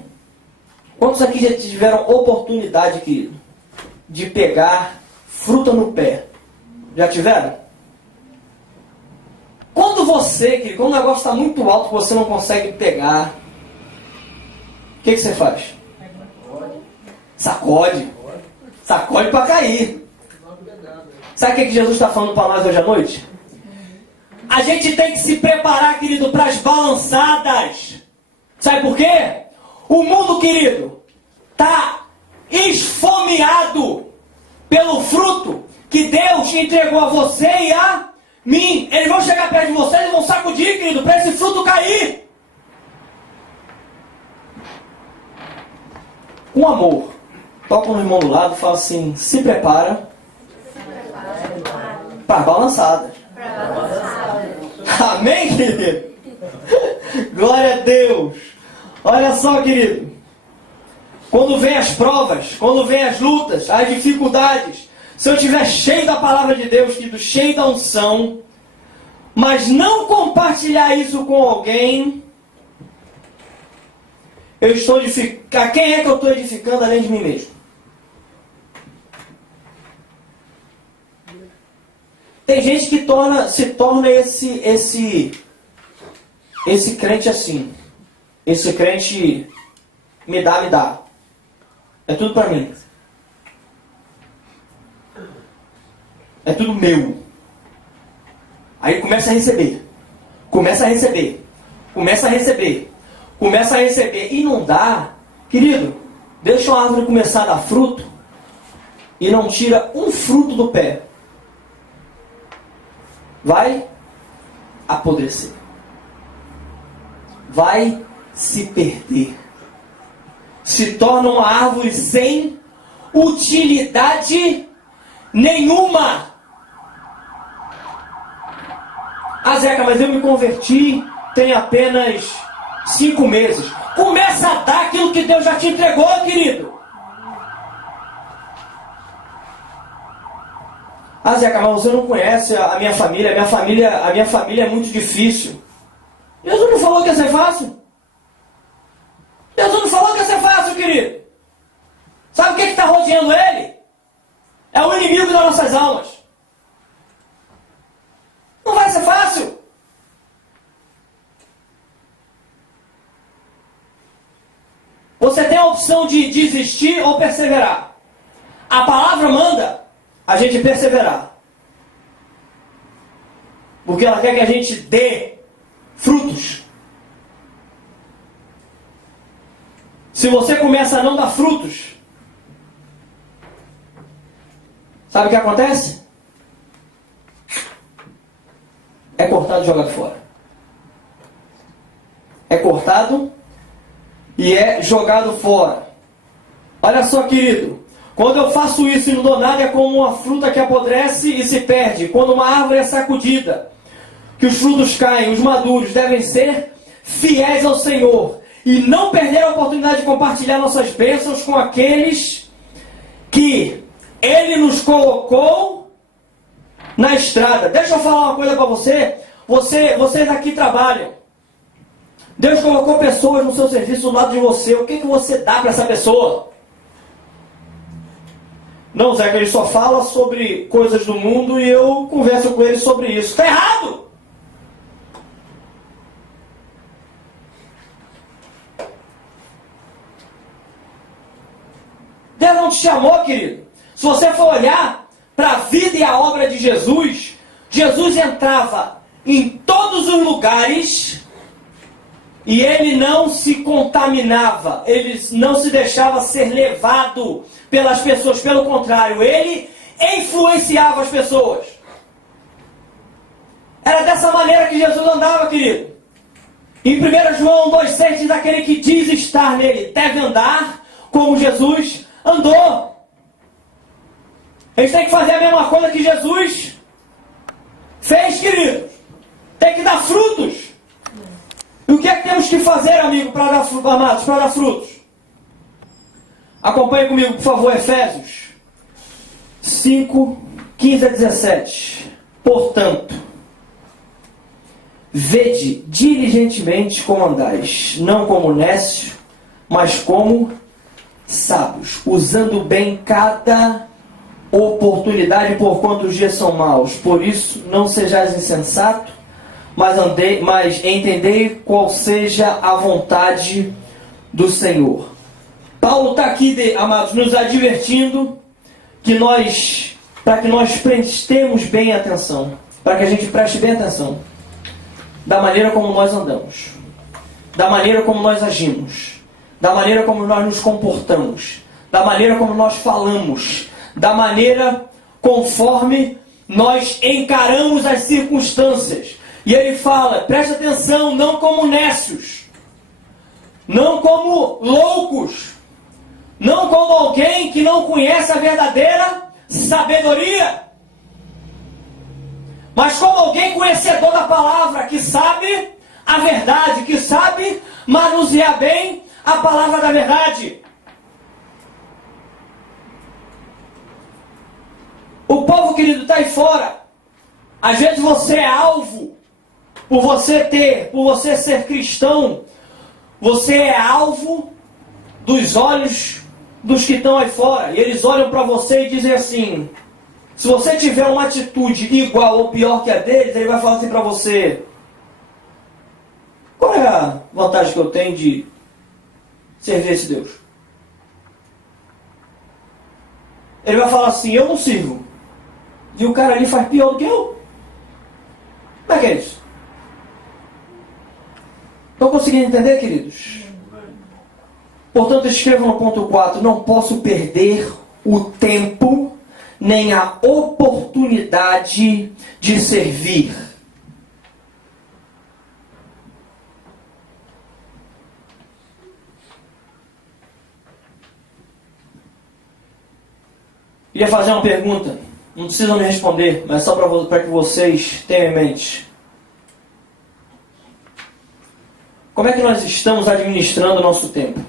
quantos aqui já tiveram oportunidade, querido, de pegar fruta no pé? Já tiveram? Quando você, querido, quando o negócio está muito alto que você não consegue pegar, o que você faz? Sacode. Sacode para cair. Sabe o que Jesus está falando para nós hoje à noite? A gente tem que se preparar, querido, para as balançadas. Sabe por quê? O mundo, querido, está esfomeado pelo fruto que Deus entregou a você e a mim. Eles vão chegar perto de você e vão sacudir, querido, para esse fruto cair. Com amor. Toca no irmão do lado e fala assim, se prepara para balançadas. Amém, querido? Glória a Deus. Olha só, querido. Quando vem as provas, quando vem as lutas, as dificuldades, se eu estiver cheio da palavra de Deus, querido, cheio da unção, mas não compartilhar isso com alguém, eu estou edificando? Quem é que eu estou edificando além de mim mesmo? Tem gente que se torna esse crente assim. Esse crente me dá. É tudo para mim. É tudo meu. Aí começa a receber. E não dá. Querido, deixa uma árvore começar a dar fruto e não tira um fruto do pé. Vai apodrecer. Vai se perder. Se torna uma árvore sem utilidade nenhuma. Ah, Zeca, mas eu me converti tem apenas 5 meses. Começa a dar aquilo que Deus já te entregou, querido. Ah, Zeca, mas você não conhece a minha família. A minha família é muito difícil. Jesus não falou que ia ser fácil? Jesus não falou que ia ser fácil, querido. Sabe o que está rodeando ele? É o inimigo das nossas almas. Não vai ser fácil. Você tem a opção de desistir ou perseverar. A palavra manda a gente perseverar. Porque ela quer que a gente dê frutos. Se você começa a não dar frutos, sabe o que acontece? É cortado e jogado fora. É cortado e é jogado fora. Olha só, querido. Quando eu faço isso e não dou nada, é como uma fruta que apodrece e se perde. Quando uma árvore é sacudida, que os frutos caem, os maduros devem ser fiéis ao Senhor e não perder a oportunidade de compartilhar nossas bênçãos com aqueles que Ele nos colocou na estrada. Deixa eu falar uma coisa para você. Vocês aqui trabalham. Deus colocou pessoas no seu serviço do lado de você. O que você dá para essa pessoa? Não, Zé, que ele só fala sobre coisas do mundo e eu converso com ele sobre isso. Está errado! Deus não te chamou, querido. Se você for olhar para a vida e a obra de Jesus, Jesus entrava em todos os lugares e ele não se contaminava, ele não se deixava ser levado pelas pessoas, pelo contrário, ele influenciava as pessoas. Era dessa maneira que Jesus andava, querido. Em 1 João 2,6 diz: aquele que diz estar nele deve andar como Jesus andou. A gente tem que fazer a mesma coisa que Jesus fez, querido. Tem que dar frutos. E o que é que temos que fazer, amigo, para dar frutos, amados, para dar frutos? Acompanhe comigo, por favor, Efésios 5, 15 a 17. Portanto, vede diligentemente como andais, não como nécios, mas como sábios, usando bem cada oportunidade, porquanto os dias são maus. Por isso, não sejais insensato, mas entendei qual seja a vontade do Senhor. Paulo está aqui, amados, nos advertindo que para que nós prestemos bem atenção, para que a gente preste bem atenção da maneira como nós andamos, da maneira como nós agimos, da maneira como nós nos comportamos, da maneira como nós falamos, da maneira conforme nós encaramos as circunstâncias. E ele fala, preste atenção, não como nécios, não como loucos, não como alguém que não conhece a verdadeira sabedoria, mas como alguém conhecedor da palavra, que sabe a verdade, que sabe manusear bem a palavra da verdade. O povo, querido, está aí fora. Às vezes você é alvo, por você ser cristão, você é alvo dos olhos dos que estão aí fora. E eles olham para você e dizem assim: se você tiver uma atitude igual ou pior que a deles, ele vai falar assim para você: qual é a vantagem que eu tenho de servir esse Deus? Ele vai falar assim: eu não sirvo. E o cara ali faz pior do que eu. Como é que é isso? Estão conseguindo entender, queridos? Portanto, escrevam no ponto 4: não posso perder o tempo nem a oportunidade de servir. Queria fazer uma pergunta, não precisam me responder, mas só para que vocês tenham em mente. Como é que nós estamos administrando o nosso tempo?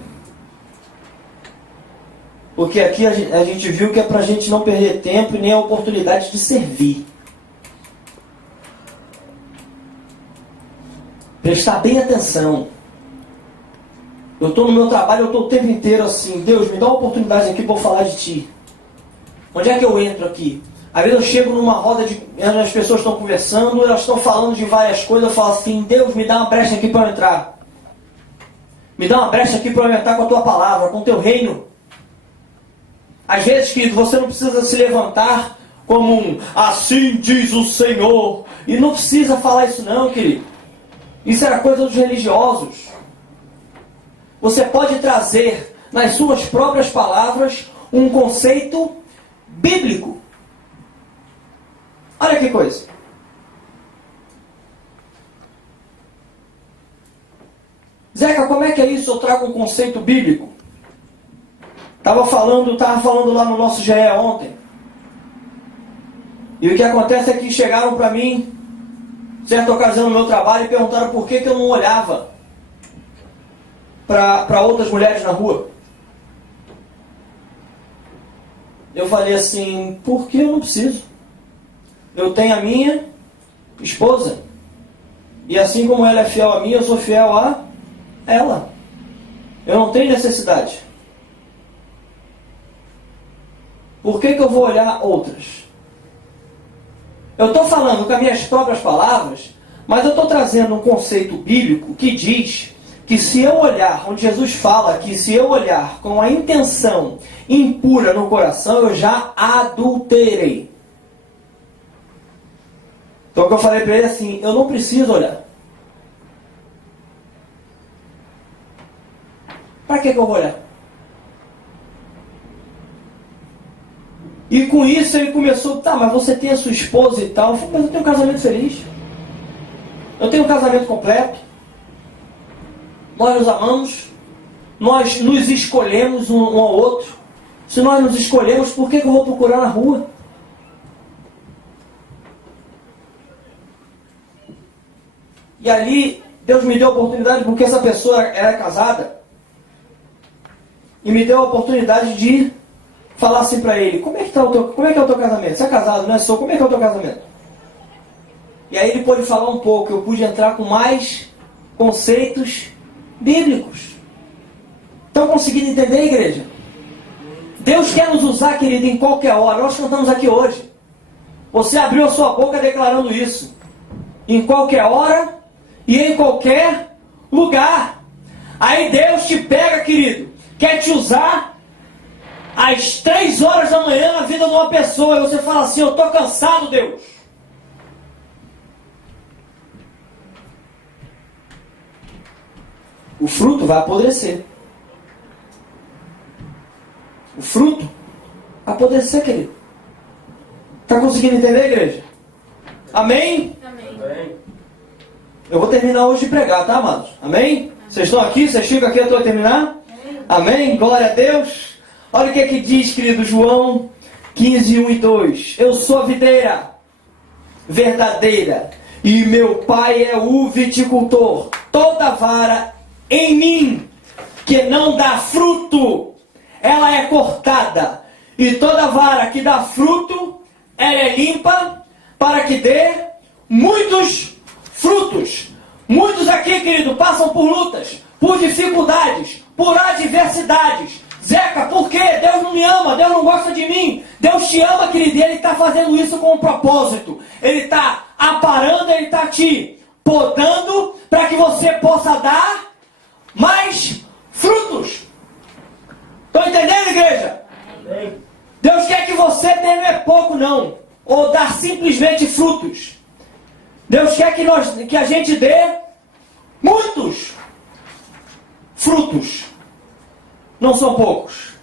Porque aqui a gente viu que é para a gente não perder tempo e nem a oportunidade de servir. Prestar bem atenção. Eu estou no meu trabalho, eu estou o tempo inteiro assim: Deus, me dá uma oportunidade aqui para eu falar de Ti. Onde é que eu entro aqui? Às vezes eu chego numa roda onde as pessoas estão conversando, elas estão falando de várias coisas, eu falo assim: Deus, me dá uma brecha aqui para eu entrar. Me dá uma brecha aqui para eu entrar com a Tua palavra, com o Teu reino. Às vezes, querido, você não precisa se levantar como um assim diz o Senhor. E não precisa falar isso não, querido. Isso era coisa dos religiosos. Você pode trazer nas suas próprias palavras um conceito bíblico. Olha que coisa. Zeca, como é que é isso? Eu trago um conceito bíblico. Estava falando lá no nosso GE ontem. E o que acontece é que chegaram para mim, certa ocasião no meu trabalho, e perguntaram por que eu não olhava para outras mulheres na rua. Eu falei assim: porque eu não preciso. Eu tenho a minha esposa. E assim como ela é fiel a mim, eu sou fiel a ela. Eu não tenho necessidade. Por que eu vou olhar outras? Eu estou falando com as minhas próprias palavras, mas eu estou trazendo um conceito bíblico que diz que se eu olhar, onde Jesus fala que se eu olhar com a intenção impura no coração, eu já adulterei. Então o que eu falei para ele é assim: eu não preciso olhar. Para que eu vou olhar? E com isso ele começou: tá, mas você tem a sua esposa e tal. Eu falei: mas eu tenho um casamento feliz. Eu tenho um casamento completo. Nós nos amamos. Nós nos escolhemos um ao outro. Se nós nos escolhemos, por que eu vou procurar na rua? E ali Deus me deu a oportunidade, porque essa pessoa era casada, e me deu a oportunidade de falar assim para ele: como é que é o teu casamento? Você é casado, não é? Como é que é o teu casamento? E aí ele pôde falar um pouco, eu pude entrar com mais conceitos bíblicos. Estão conseguindo entender, igreja? Deus quer nos usar, querido, em qualquer hora. Nós cantamos aqui hoje. Você abriu a sua boca declarando isso. Em qualquer hora e em qualquer lugar. Aí Deus te pega, querido, quer te usar às 3 horas da manhã na vida de uma pessoa, e você fala assim: eu estou cansado, Deus. O fruto vai apodrecer. O fruto vai apodrecer, querido. Está conseguindo entender, igreja? Amém? Amém. Eu vou terminar hoje de pregar, tá, amados? Amém? Vocês estão aqui? Vocês ficam aqui até eu terminar? Amém? Glória a Deus. Olha o que é que diz, querido, João 15, 1 e 2. Eu sou a videira verdadeira, e meu pai é o viticultor. Toda vara em mim que não dá fruto, ela é cortada. E toda vara que dá fruto, ela é limpa, para que dê muitos frutos. Muitos aqui, querido, passam por lutas, por dificuldades, por adversidades. Zeca, por quê? Deus não me ama, Deus não gosta de mim. Deus te ama, querido, e Ele está fazendo isso com um propósito. Ele está aparando, Ele está te podando para que você possa dar mais frutos. Estão entendendo, igreja? Deus quer que você tenha não é pouco não, ou dar simplesmente frutos. Deus quer que a gente dê muitos frutos. Não são poucos.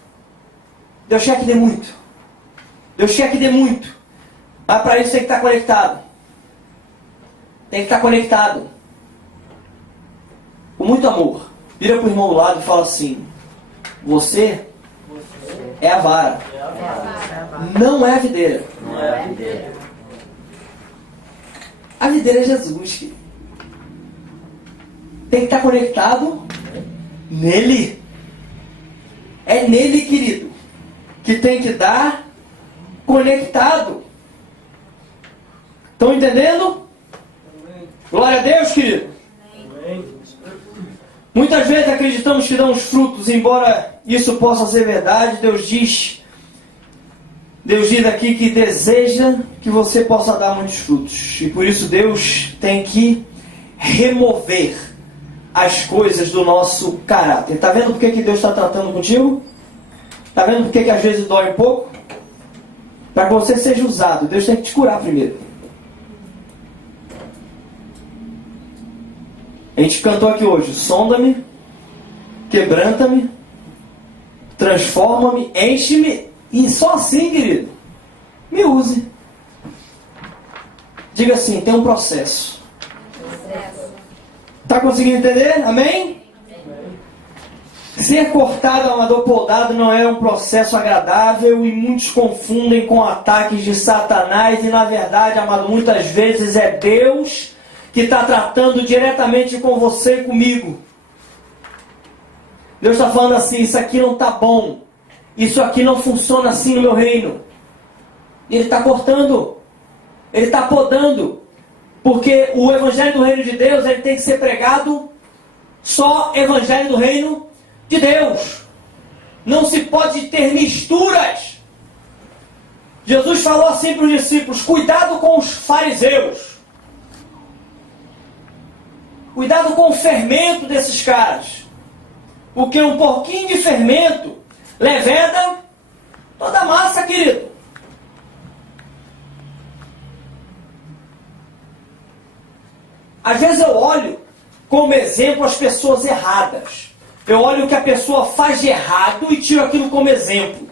Deus quer que dê muito. Deus quer que dê muito. Mas para isso tem que estar conectado. Tem que estar conectado. Com muito amor. Vira para o irmão do lado e fala assim: você é a vara. Não é a videira. A videira é Jesus, querido. Tem que estar conectado nele. É nele, querido, que tem que dar conectado. Estão entendendo? Glória a Deus, querido. Muitas vezes acreditamos que damos frutos, embora isso possa ser verdade. Deus diz aqui que deseja que você possa dar muitos frutos. E por isso Deus tem que remover as coisas do nosso caráter. Está vendo por que Deus está tratando contigo? Está vendo por que às vezes dói um pouco? Para que você seja usado. Deus tem que te curar primeiro. A gente cantou aqui hoje: sonda-me, quebranta-me, transforma-me, enche-me, e só assim, querido, me use. Diga assim: tem um processo. Está conseguindo entender? Amém? Ser cortado, amador, podado não é um processo agradável, e muitos confundem com ataques de Satanás, e na verdade, amado, muitas vezes é Deus que está tratando diretamente com você e comigo. Deus está falando assim: isso aqui não está bom, isso aqui não funciona assim no meu reino. E Ele está cortando, Ele está podando, porque o evangelho do reino de Deus, ele tem que ser pregado só evangelho do reino de Deus. Não se pode ter misturas. Jesus falou assim para os discípulos: cuidado com os fariseus. Cuidado com o fermento desses caras. Porque um pouquinho de fermento leveda toda a massa, querido. Às vezes eu olho como exemplo as pessoas erradas. Eu olho o que a pessoa faz de errado e tiro aquilo como exemplo.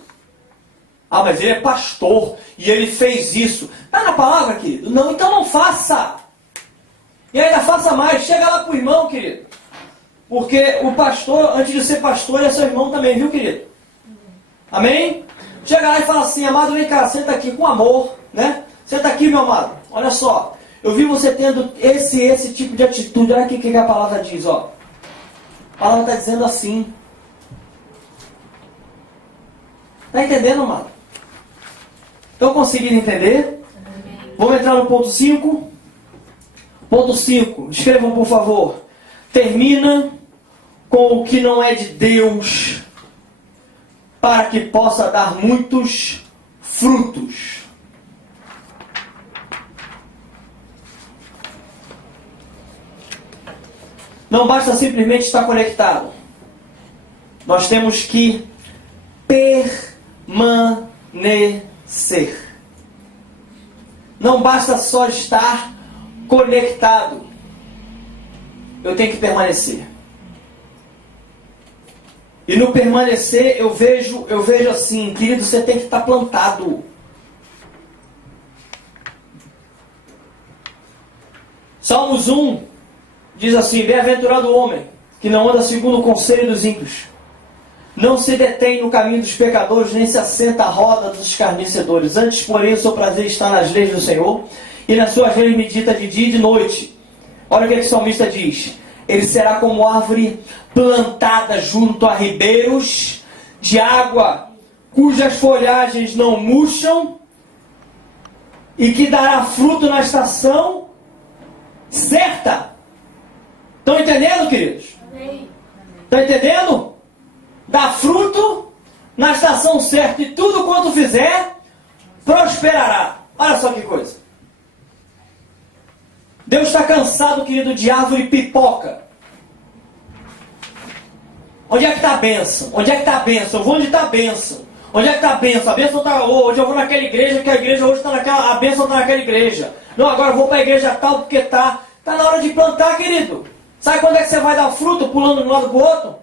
Ah, mas ele é pastor e ele fez isso. Está na palavra, querido? Não, então não faça. E ainda faça mais. Chega lá para o irmão, querido. Porque o pastor, antes de ser pastor, é seu irmão também, viu, querido? Amém? Chega lá e fala assim: amado, vem cá, senta aqui com amor, né? Senta aqui, meu amado. Olha só. Eu vi você tendo esse tipo de atitude. Olha aqui o que a palavra diz, ó. A palavra está dizendo assim. Está entendendo, amado? Estão conseguindo entender? Vamos entrar no ponto 5. Ponto 5. Escrevam, por favor. Termina com o que não é de Deus, para que possa dar muitos frutos. Não basta simplesmente estar conectado. Nós temos que permanecer. Não basta só estar conectado. Eu tenho que permanecer. E no permanecer eu vejo assim, querido, você tem que estar plantado. Salmos 1 diz assim: bem-aventurado o homem que não anda segundo o conselho dos ímpios, não se detém no caminho dos pecadores, nem se assenta à roda dos escarnecedores. Antes, porém, o seu prazer está nas leis do Senhor, e nas suas leis medita de dia e de noite. Olha o que o salmista diz: ele será como árvore plantada junto a ribeiros de água, cujas folhagens não murcham, e que dará fruto na estação certa. Estão entendendo, queridos? Amém. Está entendendo? Dá fruto na estação certa e tudo quanto fizer, prosperará. Olha só que coisa. Deus está cansado, querido, de árvore pipoca. Onde é que está a bênção? Onde é que está a bênção? Eu vou onde está a bênção. Onde é que está a bênção? A bênção está hoje. Eu vou naquela igreja, que a igreja hoje está naquela. A bênção está naquela igreja. Não, agora eu vou para a igreja tal, porque está. Está na hora de plantar, querido. Sabe quando é que você vai dar fruto pulando de um lado para o outro?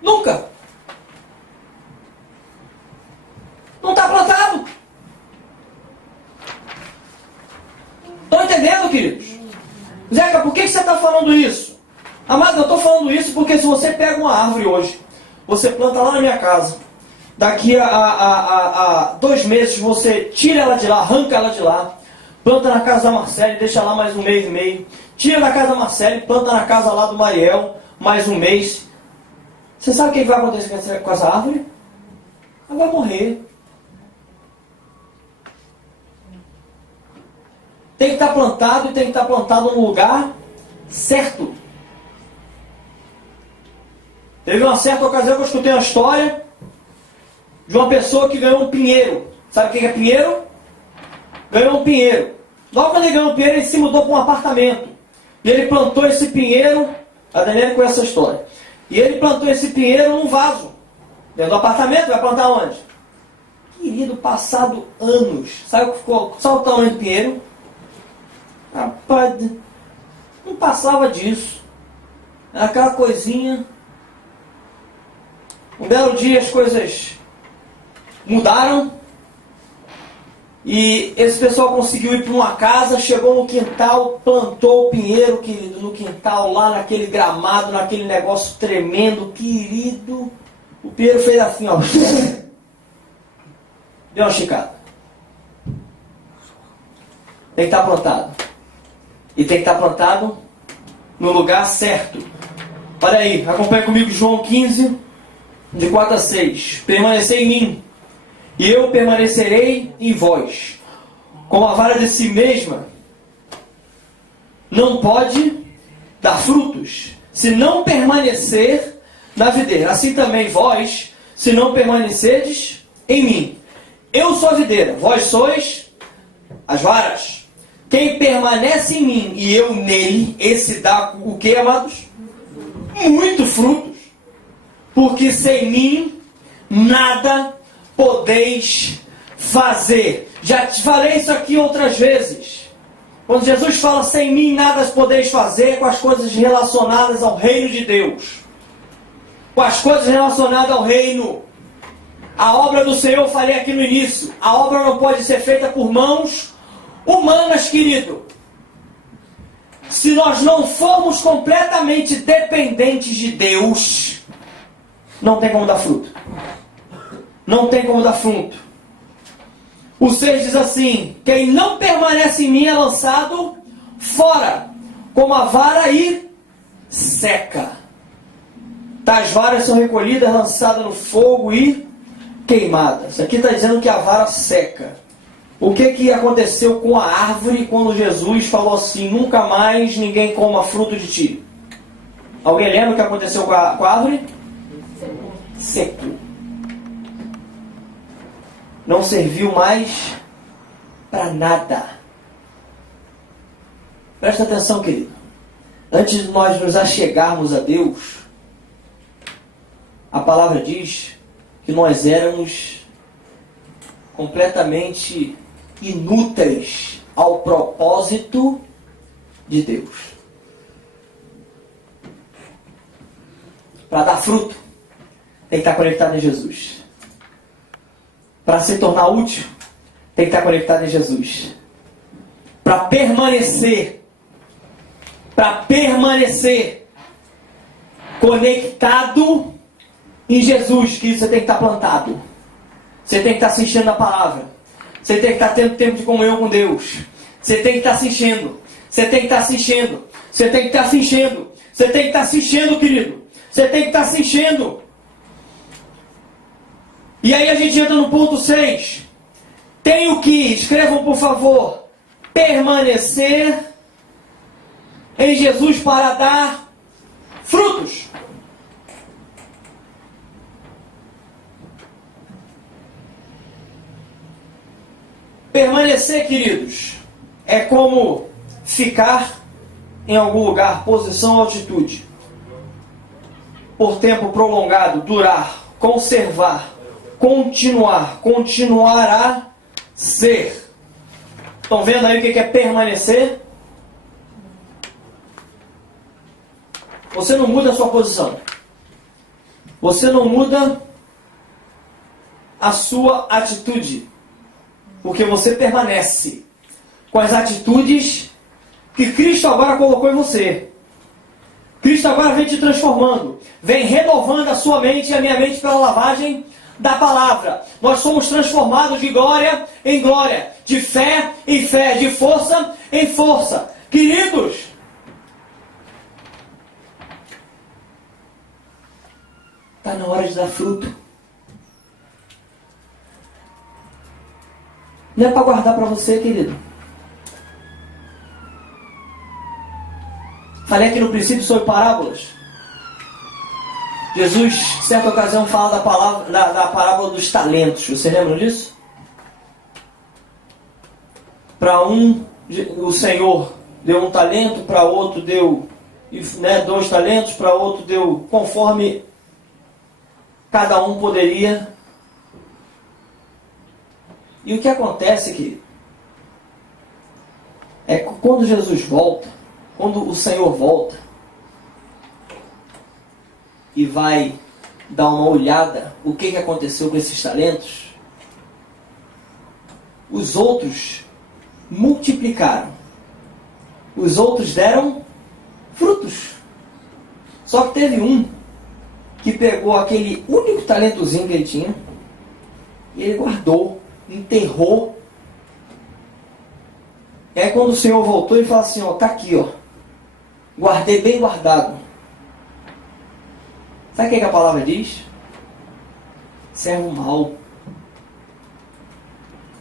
Nunca. Não está plantado. Estão entendendo, queridos? Zeca, por que você está falando isso? Amado, eu estou falando isso porque se você pega uma árvore hoje, você planta lá na minha casa, daqui a 2 meses você tira ela de lá, arranca ela de lá, planta na casa da Marcele, deixa lá mais 1 mês e meio, tira da casa da Marcele, planta na casa lá do Mariel, mais 1 mês. Você sabe o que vai acontecer com essa árvore? Ela vai morrer. Tem que estar plantado e tem que estar plantado no lugar certo. Teve uma certa ocasião que eu escutei uma história de uma pessoa que ganhou um pinheiro. Sabe o que é pinheiro? Ganhou um pinheiro. Logo quando ele ganhou um pinheiro, ele se mudou para um apartamento. E ele plantou esse pinheiro, a Daniela conhece essa história. E ele plantou esse pinheiro num vaso. Dentro do apartamento, vai plantar onde? Querido, passado anos. Sabe o que ficou? Só o tamanho do pinheiro? Rapaz, não passava disso. Era aquela coisinha. Um belo dia as coisas mudaram. E esse pessoal conseguiu ir para uma casa, chegou no quintal, plantou o pinheiro, querido, no quintal, lá naquele gramado, naquele negócio tremendo, querido. O pinheiro fez assim, ó. Deu uma esticada. Tem que estar plantado. E tem que estar plantado no lugar certo. Olha aí, acompanha comigo João 15, de 4 a 6. Permanecei em mim, e eu permanecerei em vós. Como a vara de si mesma não pode dar frutos, se não permanecer na videira. Assim também vós, se não permanecerdes em mim. Eu sou a videira, vós sois as varas. Quem permanece em mim e eu nele, esse dá o que, amados? Muito frutos. Porque sem mim nada podeis fazer. Já te falei isso aqui outras vezes. Quando Jesus fala sem mim nada podeis fazer, com as coisas relacionadas ao reino de Deus. Com as coisas relacionadas ao reino. A obra do Senhor, eu falei aqui no início, a obra não pode ser feita por mãos humanas, querido. Se nós não formos completamente dependentes de Deus, não tem como dar fruto. Não tem como dar fruto. O 6 diz assim: quem não permanece em mim é lançado fora, como a vara e seca. Tais varas são recolhidas, lançadas no fogo e queimadas. Aqui está dizendo que a vara seca. O que aconteceu com a árvore quando Jesus falou assim: nunca mais ninguém coma fruto de ti? Alguém lembra o que aconteceu com a árvore? Secou. Não serviu mais para nada. Presta atenção, querido. Antes de nós nos achegarmos a Deus, a palavra diz que nós éramos completamente inúteis ao propósito de Deus. Para dar fruto, tem que estar conectado em Jesus. Para se tornar útil, tem que estar conectado em Jesus. Para permanecer conectado em Jesus, que você tem que estar plantado. Você tem que estar se enchendo da palavra. Você tem que estar tendo tempo de comunhão com Deus. Você tem que estar se enchendo. Você tem que estar se enchendo. Você tem que estar se enchendo. Você tem que estar se enchendo, querido. Você tem que estar se enchendo. E aí a gente entra no ponto 6. Tenho que, escrevam por favor, permanecer em Jesus para dar frutos. Permanecer, queridos, é como ficar em algum lugar, posição, altitude, por tempo prolongado, durar, conservar, continuar, continuar a ser. Estão vendo aí o que é permanecer? Você não muda a sua posição. Você não muda a sua atitude. Porque você permanece com as atitudes que Cristo agora colocou em você. Cristo agora vem te transformando. Vem renovando a sua mente e a minha mente pela lavagem da palavra. Nós somos transformados de glória em glória. De fé em fé. De força em força. Queridos, está na hora de dar fruto. Não é para guardar para você, querido. Falei aqui no princípio sobre parábolas. Jesus, certa ocasião, fala da parábola dos talentos. Você lembra disso? Para um, o Senhor deu um talento, para outro deu 2 talentos, para outro deu conforme cada um poderia. E o que acontece aqui é que quando Jesus volta, quando o Senhor volta e vai dar uma olhada o que aconteceu com esses talentos, os outros multiplicaram, os outros deram frutos. Só que teve um que pegou aquele único talentozinho que ele tinha e ele guardou, enterrou. E aí quando o Senhor voltou, ele fala assim, ó, tá aqui, ó, guardei bem guardado. Sabe o que a palavra diz? Servo mau.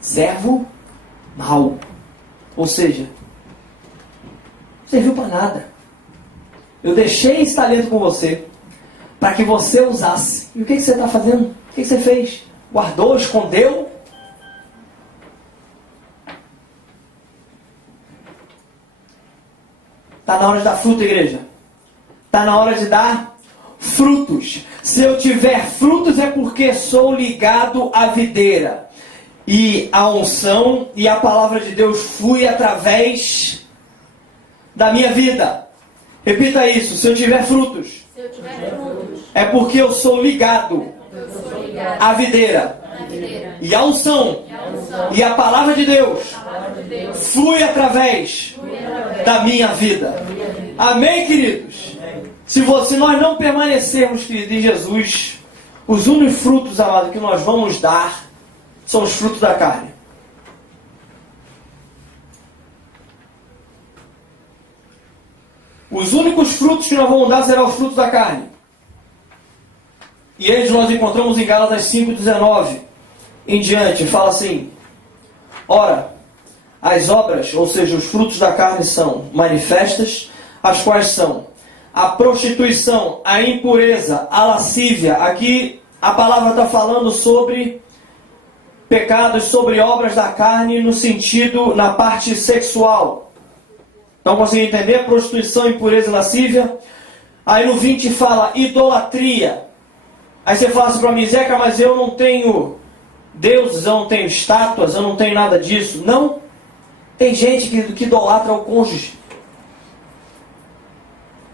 Servo mau. Ou seja, não serviu para nada. Eu deixei esse talento com você para que você usasse. E o que você está fazendo? O que você fez? Guardou, escondeu? Está na hora de dar fruto, igreja. Está na hora de dar frutos. Se eu tiver frutos é porque sou ligado à videira. E a unção e a palavra de Deus flui através da minha vida. Repita isso. Se eu tiver frutos, é porque eu sou ligado à videira. E a unção e a palavra de Deus flui através da minha vida. Amém, queridos? Se nós não permanecermos, queridos, em Jesus, os únicos frutos, amados, que nós vamos dar são os frutos da carne. Os únicos frutos que nós vamos dar serão os frutos da carne. E eles nós encontramos em Gálatas 5,19 em diante. Fala assim: ora, as obras, ou seja, os frutos da carne são manifestas, as quais são a prostituição, a impureza, a lascívia. Aqui a palavra está falando sobre pecados, sobre obras da carne no sentido, na parte sexual. Não conseguem entender? Prostituição, impureza e lascívia. Aí no 20 fala idolatria. Aí você fala assim para mim, Zeca, mas eu não tenho deuses, eu não tenho estátuas, eu não tenho nada disso. Não. Tem gente que idolatra o cônjuge.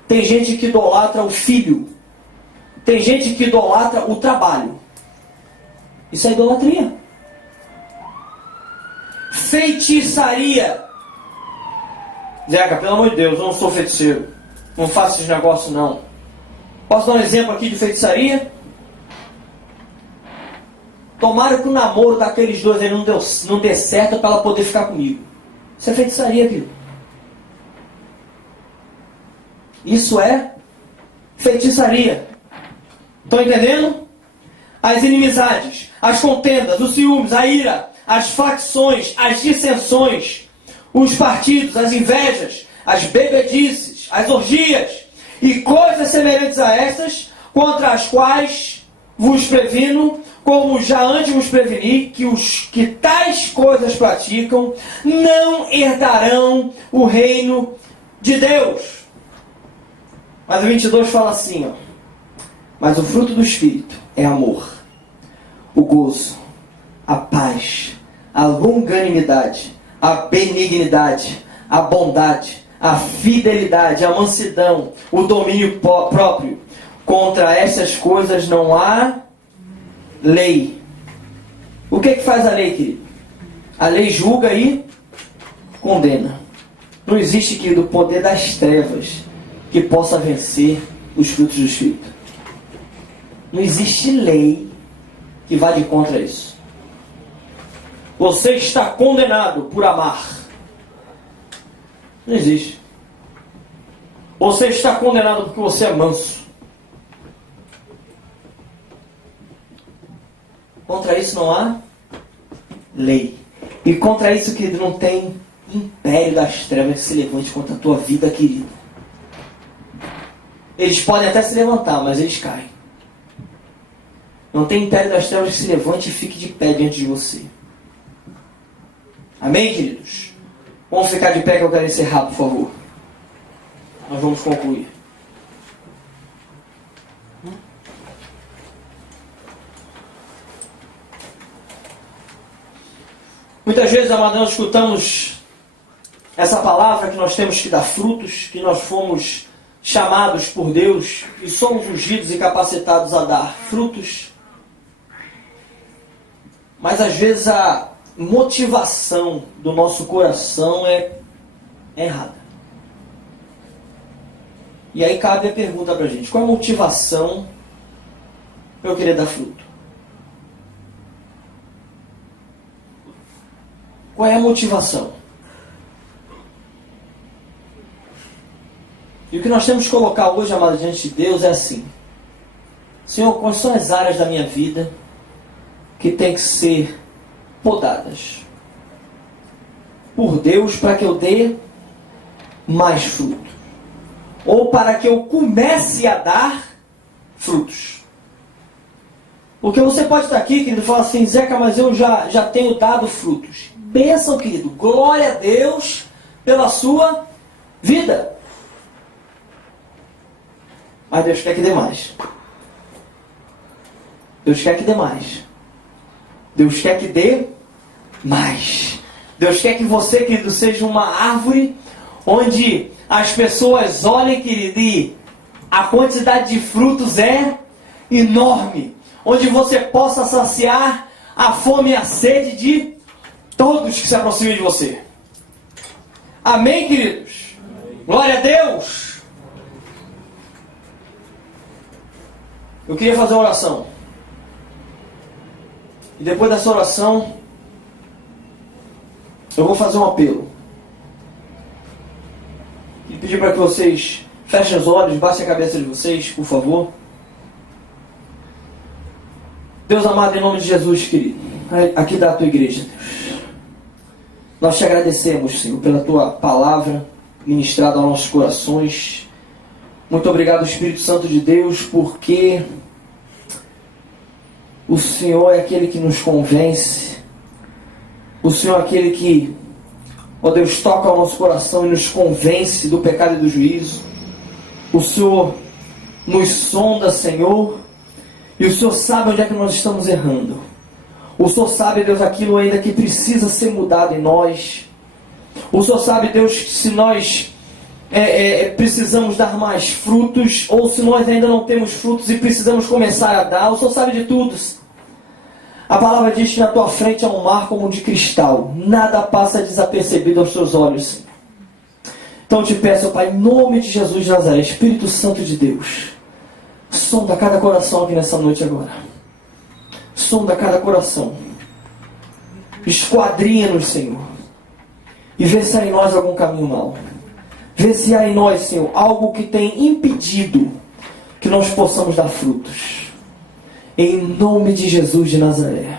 Tem gente que idolatra o filho. Tem gente que idolatra o trabalho. Isso é idolatria. Feitiçaria. Zeca, pelo amor de Deus, eu não sou feiticeiro. Não faço esses negócios não. Posso dar um exemplo aqui de feitiçaria? Tomara que o namoro daqueles dois aí não dê certo para ela poder ficar comigo. Isso é feitiçaria, filho. Isso é feitiçaria. Estão entendendo? As inimizades, as contendas, os ciúmes, a ira, as facções, as dissensões, os partidos, as invejas, as bebedices, as orgias e coisas semelhantes a estas, contra as quais vos previno, como já antes vos preveni, que os que tais coisas praticam não herdarão o reino de Deus. Mas o 22 fala assim, ó. Mas o fruto do Espírito é amor, o gozo, a paz, a longanimidade, a benignidade, a bondade, a fidelidade, a mansidão, o domínio próprio. Contra essas coisas não há lei. O que faz a lei, querido? A lei julga e condena. Não existe, querido, o poder das trevas que possa vencer os frutos do Espírito. Não existe lei que vá de contra isso. Você está condenado por amar. Não existe. Você está condenado porque você é manso. Contra isso não há lei. E contra isso, querido, não tem império das trevas que se levante contra a tua vida, querido. Eles podem até se levantar, mas eles caem. Não tem império das trevas que se levante e fique de pé diante de você. Amém, queridos? Vamos ficar de pé que eu quero encerrar, por favor. Nós vamos concluir. Muitas vezes, amados, nós escutamos essa palavra que nós temos que dar frutos, que nós fomos chamados por Deus e somos ungidos e capacitados a dar frutos. Mas às vezes a motivação do nosso coração é errada. E aí cabe a pergunta pra gente: qual é a motivação para eu querer dar fruto? Qual é a motivação? E o que nós temos que colocar hoje, amado, diante de Deus é assim: Senhor, quais são as áreas da minha vida que tem que ser podadas por Deus para que eu dê mais fruto? Ou para que eu comece a dar frutos? Porque você pode estar aqui, querido, e falar assim: Zeca, mas eu já tenho dado frutos. Bênção, querido. Glória a Deus pela sua vida. Mas Deus quer que dê mais. Deus quer que dê mais. Deus quer que dê mais. Deus quer que você, querido, seja uma árvore onde as pessoas olhem, querido, e a quantidade de frutos é enorme. Onde você possa saciar a fome e a sede de todos que se aproximem de você. Amém, queridos? Amém. Glória a Deus! Eu queria fazer uma oração. E depois dessa oração, eu vou fazer um apelo. E pedir para que vocês fechem os olhos, baixem a cabeça de vocês, por favor. Deus amado, em nome de Jesus, querido, aqui da tua igreja, Deus. Nós te agradecemos, Senhor, pela tua palavra ministrada aos nossos corações. Muito obrigado, Espírito Santo de Deus, porque o Senhor é aquele que nos convence. O Senhor é aquele que, ó Deus, toca ao nosso coração e nos convence do pecado e do juízo. O Senhor nos sonda, Senhor, e o Senhor sabe onde é que nós estamos errando. O Senhor sabe, Deus, aquilo ainda que precisa ser mudado em nós. O Senhor sabe, Deus, que se nós precisamos dar mais frutos, ou se nós ainda não temos frutos e precisamos começar a dar. O Senhor sabe de tudo. A palavra diz que na tua frente há um mar como de cristal. Nada passa desapercebido aos teus olhos. Então eu te peço, Pai, em nome de Jesus de Nazaré, Espírito Santo de Deus, sonda cada coração aqui nessa noite agora. Sonda cada coração. Esquadrinha-nos, Senhor. E vê se há em nós algum caminho mau. Vê se há em nós, Senhor, algo que tem impedido que nós possamos dar frutos. Em nome de Jesus de Nazaré.